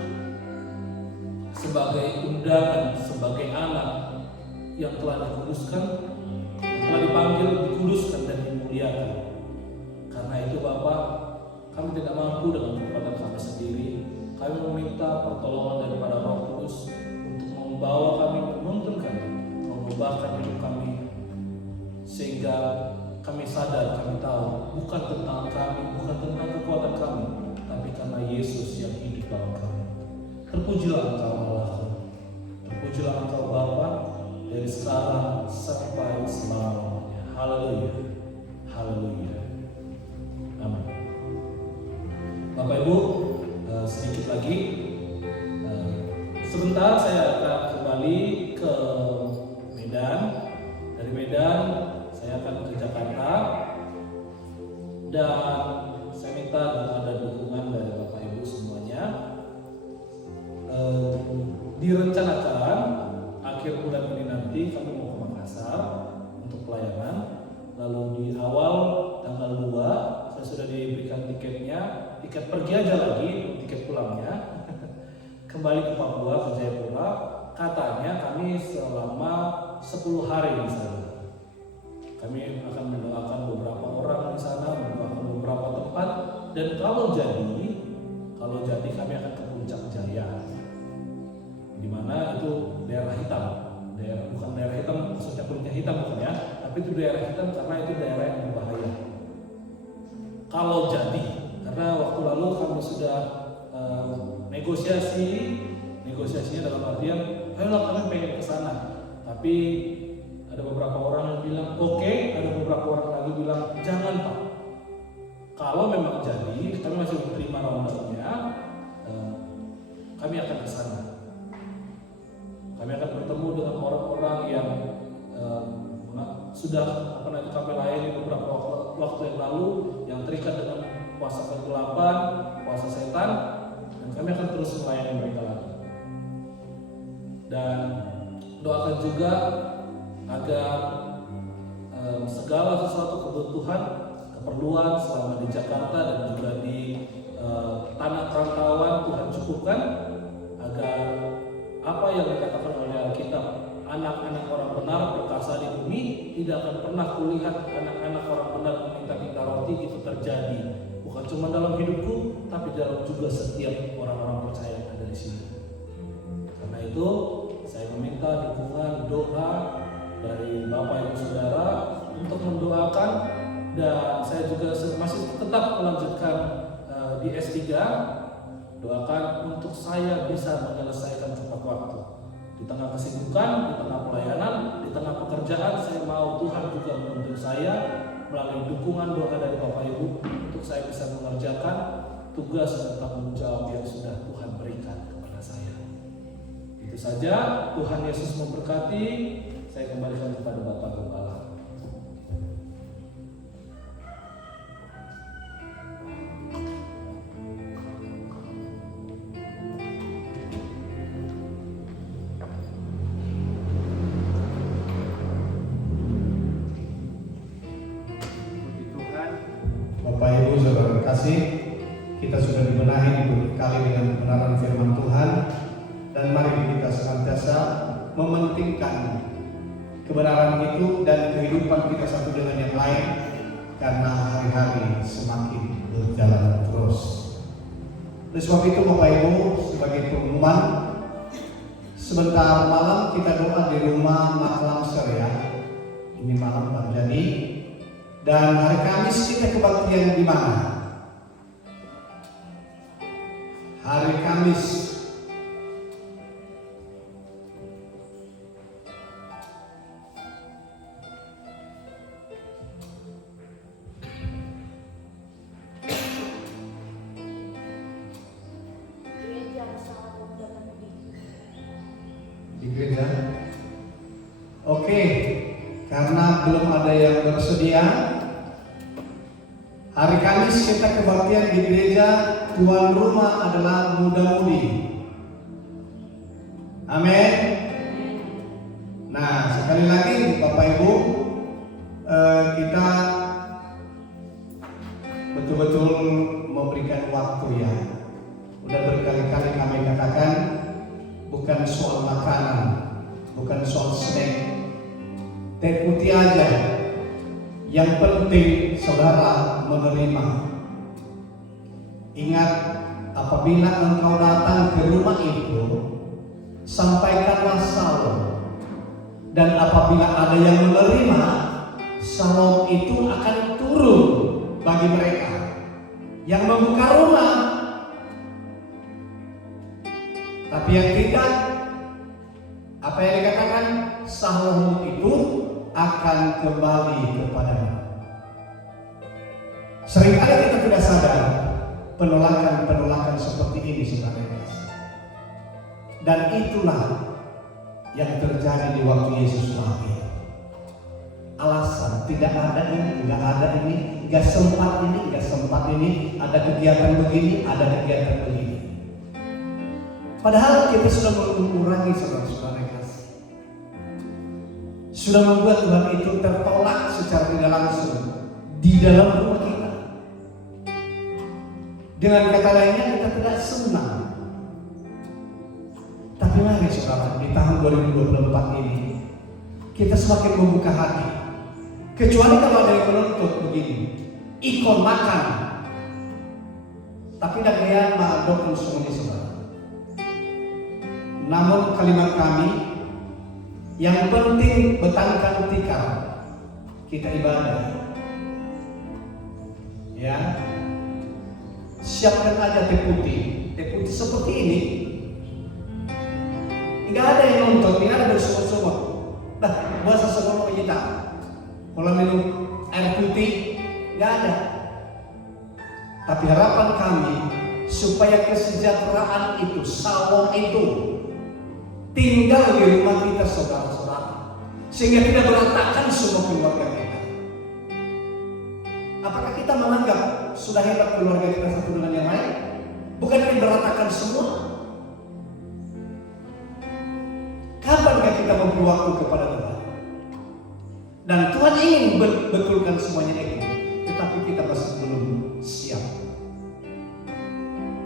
sebagai undangan, sebagai anak yang telah dikuduskan, telah dipanggil, dikuduskan dan dimuliakan. Karena itu Bapa, kami tidak mampu dengan kekuatan kami sendiri. Kami meminta pertolongan daripada Roh Kudus untuk membawa kami, menuntun kami, mengubahkan hidup kami, sehingga kami sadar, kami tahu bukan tentang kami, bukan tentang kekuatan kami, tapi karena Yesus yang hidup dalam kami. Terpujilah Engkau Allahku, terpujilah Engkau Bapa, dari sekarang sampai selamanya. Haleluya, haleluya, amin. Bapak Ibu, sedikit lagi, sebentar saya akan kembali ke Medan. Dari Medan saya akan ke Jakarta, dan saya minta ada dukungan dari Bapak Ibu semuanya. Direncanakan akhir bulan ini nanti kami mau ke Makassar untuk pelayanan. Lalu di awal tanggal 2 saya sudah diberikan tiketnya, tiket pergi aja lagi, tiket pulangnya kembali ke Papua, ke Jayapura. Katanya kami selama 10 hari di sana. Kami akan mendoakan beberapa orang di sana, mendoakan beberapa tempat, dan kalau jadi kami akan ke Puncak Jaya, di mana itu daerah hitam, bukan daerah hitam maksudnya kulitnya hitam bukan ya, tapi itu daerah hitam karena itu daerah yang berbahaya. Kalau jadi, karena waktu lalu kami sudah negosiasinya dalam artian, ayolah kami pengen ke sana, tapi ada beberapa orang yang bilang oke, ada beberapa orang lagi bilang jangan Pak. Kalau memang jadi, kami masih menerima rombongannya, kami akan ke sana. Kami akan bertemu dengan orang-orang yang sudah kami layani beberapa waktu yang lalu, yang terikat dengan puasa kegelapan, puasa setan, dan kami akan terus melayani mereka lagi. Dan doakan juga agar segala sesuatu kebutuhan, keperluan selama di Jakarta dan juga di tanah perantauan Tuhan cukupkan, agar apa yang dikatakan oleh Alkitab, anak-anak orang benar berkasa di bumi, tidak akan pernah kulihat anak-anak orang benar meminta-minta roti, itu terjadi bukan cuma dalam hidupku, tapi dalam juga setiap orang-orang percaya yang ada di sini. Karena itu saya meminta dukungan doa dari Bapak Ibu Saudara untuk mendoakan, dan saya juga masih tetap melanjutkan di S3. Doakan untuk saya bisa menyelesaikan tepat waktu. Di tengah kesibukan, di tengah pelayanan, di tengah pekerjaan, saya mau Tuhan juga menuntun saya melalui dukungan doa dari Bapak Ibu untuk saya bisa mengerjakan tugas dan tanggung jawab yang sudah Tuhan berikan kepada saya. Itu saja. Tuhan Yesus memberkati. Saya kembalikan kepada Bapak Gembala. Bapak Ibu Saudara kasih, kita sudah dibenahi dibekali dengan kebenaran firman Tuhan, dan mari kita senantiasa mementingkan kebenaran itu dan kehidupan kita satu dengan yang lain, karena hari-hari semakin berjalan terus. Oleh sebab itu Bapak Ibu, sebagai pengumuman, sebentar malam kita doa di rumah Maklam Seria. Ini malam terjadi. Dan hari Kamis kita kebaktian di mana? Hari Kamis di gereja. Oke, karena belum ada yang bersedia, hari Kamis kita kebaktian di gereja. Tuan rumah adalah muda-mudi. Amin. Nah, sekali lagi Bapak Ibu, kita betul-betul memberikan waktu ya. Udah berkali-kali kami katakan, bukan soal makanan, bukan soal snack, teh putih aja. Yang penting saudara menerima. Ingat, apabila engkau datang ke rumah itu, sampaikanlah salam. Dan apabila ada yang menerima, salam itu akan turun bagi mereka yang membuka rumah. Tapi yang tidak, apa yang dikatakan, salam itu akan kembali kepadanya. Seringkali kita tidak sadar penolakan-penolakan seperti ini sebenarnya. Dan itulah yang terjadi di waktu Yesus lahir. Alasan tidak ada ini, nggak ada ini, nggak sempat ini, nggak sempat ini, ada kegiatan begini, ada kegiatan begini. Padahal kita sudah mengurangi saudara-saudara kasih. Sudah membuat Tuhan itu tertolak secara tidak langsung di dalam rumah kita. Dengan kata lainnya, kita tidak senang. Tapi mari saudara, di tahun 2024 ini kita semakin membuka hati. Kecuali kalau ada yang menuntut begini, ikon makan, tapi tidak kayak dokter semuanya saudara. Namun kalimat kami, yang penting betangkan tikar, kita ibadah. Ya, siapkan aja teh putih seperti ini. Tidak ada yang nonton, tidak ada bersumur-sumur. Nah, bahasa sebelum kita, kalau minum air putih, tidak ada. Tapi harapan kami supaya kesejahteraan itu, sawah itu tinggal di rumah kita saudara-saudara, sehingga tidak berantakan semua keluarga kita. Apakah kita menganggap sudah hebat keluarga kita satu dengan yang lain? Bukan berantakan semua. berikan waktu kepada Tuhan. Dan Tuhan ingin betulkan semuanya itu, tetapi kita masih belum siap.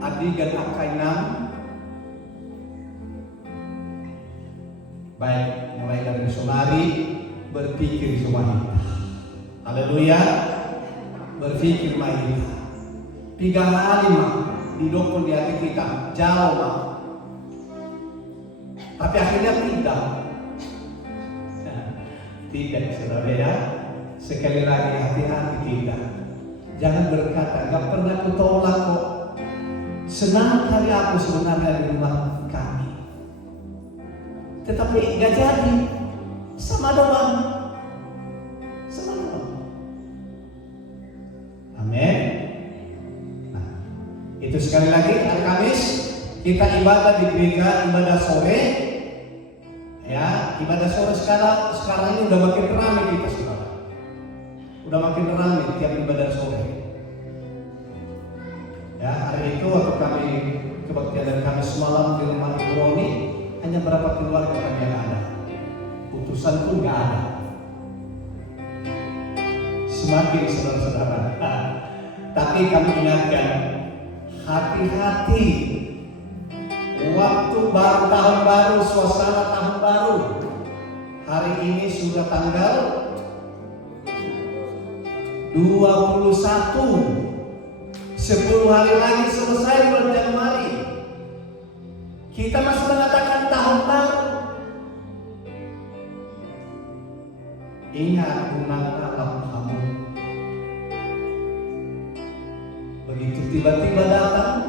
Adegan Akai 6, baik mulai dari misionari berpikir semua. Haleluya, berpikir mahita. 3 hari didokon di hati kita, jauh mah. Tapi akhirnya tidak. Tidak, saudara ya. Sekali lagi hati-hati kita. Jangan berkata, gak pernah kutolak kok. Senang kali aku sebenarnya di rumah kami. Tetapi gak jadi. Sama doang. Sama doang. Amin. Nah, itu sekali lagi hari Kamis kita ibadah di gereja, ibadah sore. Ya, ibadah sore sekarang ini udah makin ramai kita saudara. Udah makin ramai tiap ibadah sore. Ya, hari itu waktu kami kebaktian dari kami semalam di rumah Ibu Roni, hanya berapa keluarga kami yang ada. Putusan pun nggak ada. Semakin saudara-saudara. Tapi kami ingatkan, hati-hati. Waktu baru tahun baru, suasana tahun baru. Hari ini sudah tanggal 21. 10 hari lagi selesai bulan Januari. Kita masih mengatakan tahun baru. Ingat undang alam kamu. Begitu tiba-tiba datang,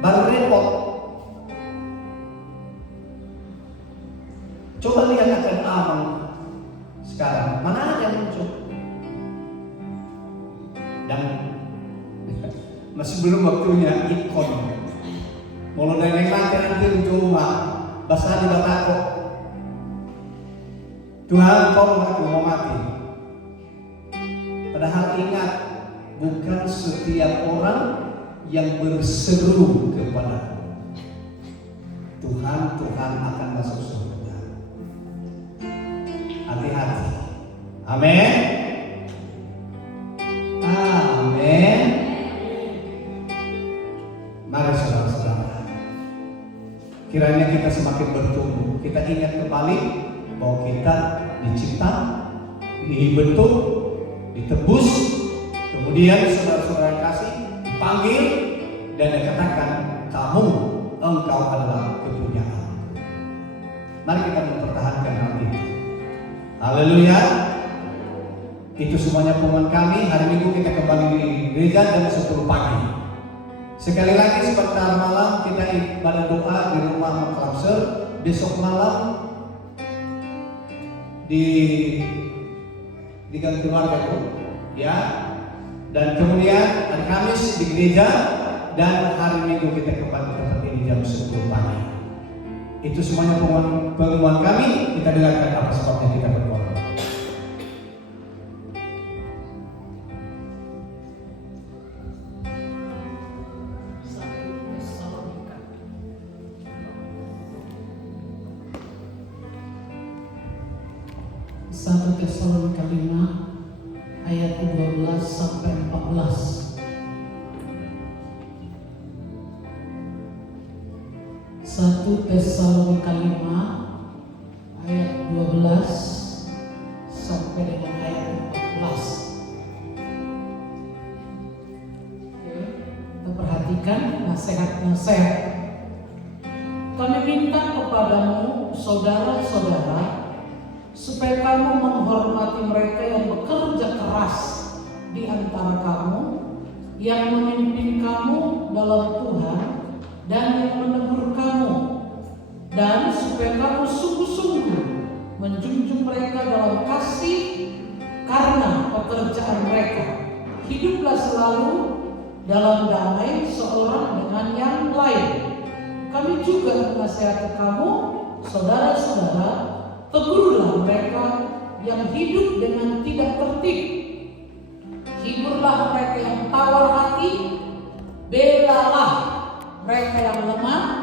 baru repot. Coba lihat akan aman sekarang, mana ada yang muncul? Dan masih belum waktunya ikon. Mulai dari nanti cuma basah di batako. Tuhan tolong aku mau mati. Padahal ingat, bukan setiap orang yang berseru kepada Tuhan akan masuk surga. Hati-hati. Amin. Amin. Mari saudara-saudara, kiranya kita semakin bertumbuh. Kita ingat kembali bahwa kita dicipta, dibentuk, ditebus, kemudian saudara-saudara kasih dipanggil dan dikatakan engkau adalah kepunyaan. Mari kita mempertahankan hal itu. Haleluya. Itu semuanya pengumuman kami. Hari Minggu kita kembali di gereja jam 10 pagi. Sekali lagi sebentar malam kita ibadah doa di rumah Klamser. Besok malam di gang keluarga itu, ya. Dan kemudian hari Kamis di gereja, dan hari Minggu kita kembali seperti ini jam 10 pagi. Itu semuanya pengumuman kami. Kita dengarkan apa sebabnya kita berdoa. Satu Tesalonika 5 ayat 12 sampai 14. 1 Tesalonika 5 ayat 12 sampai dengan ayat 14. Kita perhatikan nasihat-nasihat. Kami minta kepadamu, saudara-saudara, supaya kamu menghormati mereka yang bekerja keras di antara kamu, yang memimpin kamu dalam Tuhan dan yang menegur kamu, dan supaya kamu sungguh-sungguh menjunjung mereka dalam kasih karena pekerjaan mereka. Hiduplah selalu dalam damai seorang dengan yang lain. Kami juga menasihati kamu, saudara-saudara, tegurlah mereka yang hidup dengan tidak tertib. Hiburlah mereka yang tawar hati, belalah mereka yang lemah,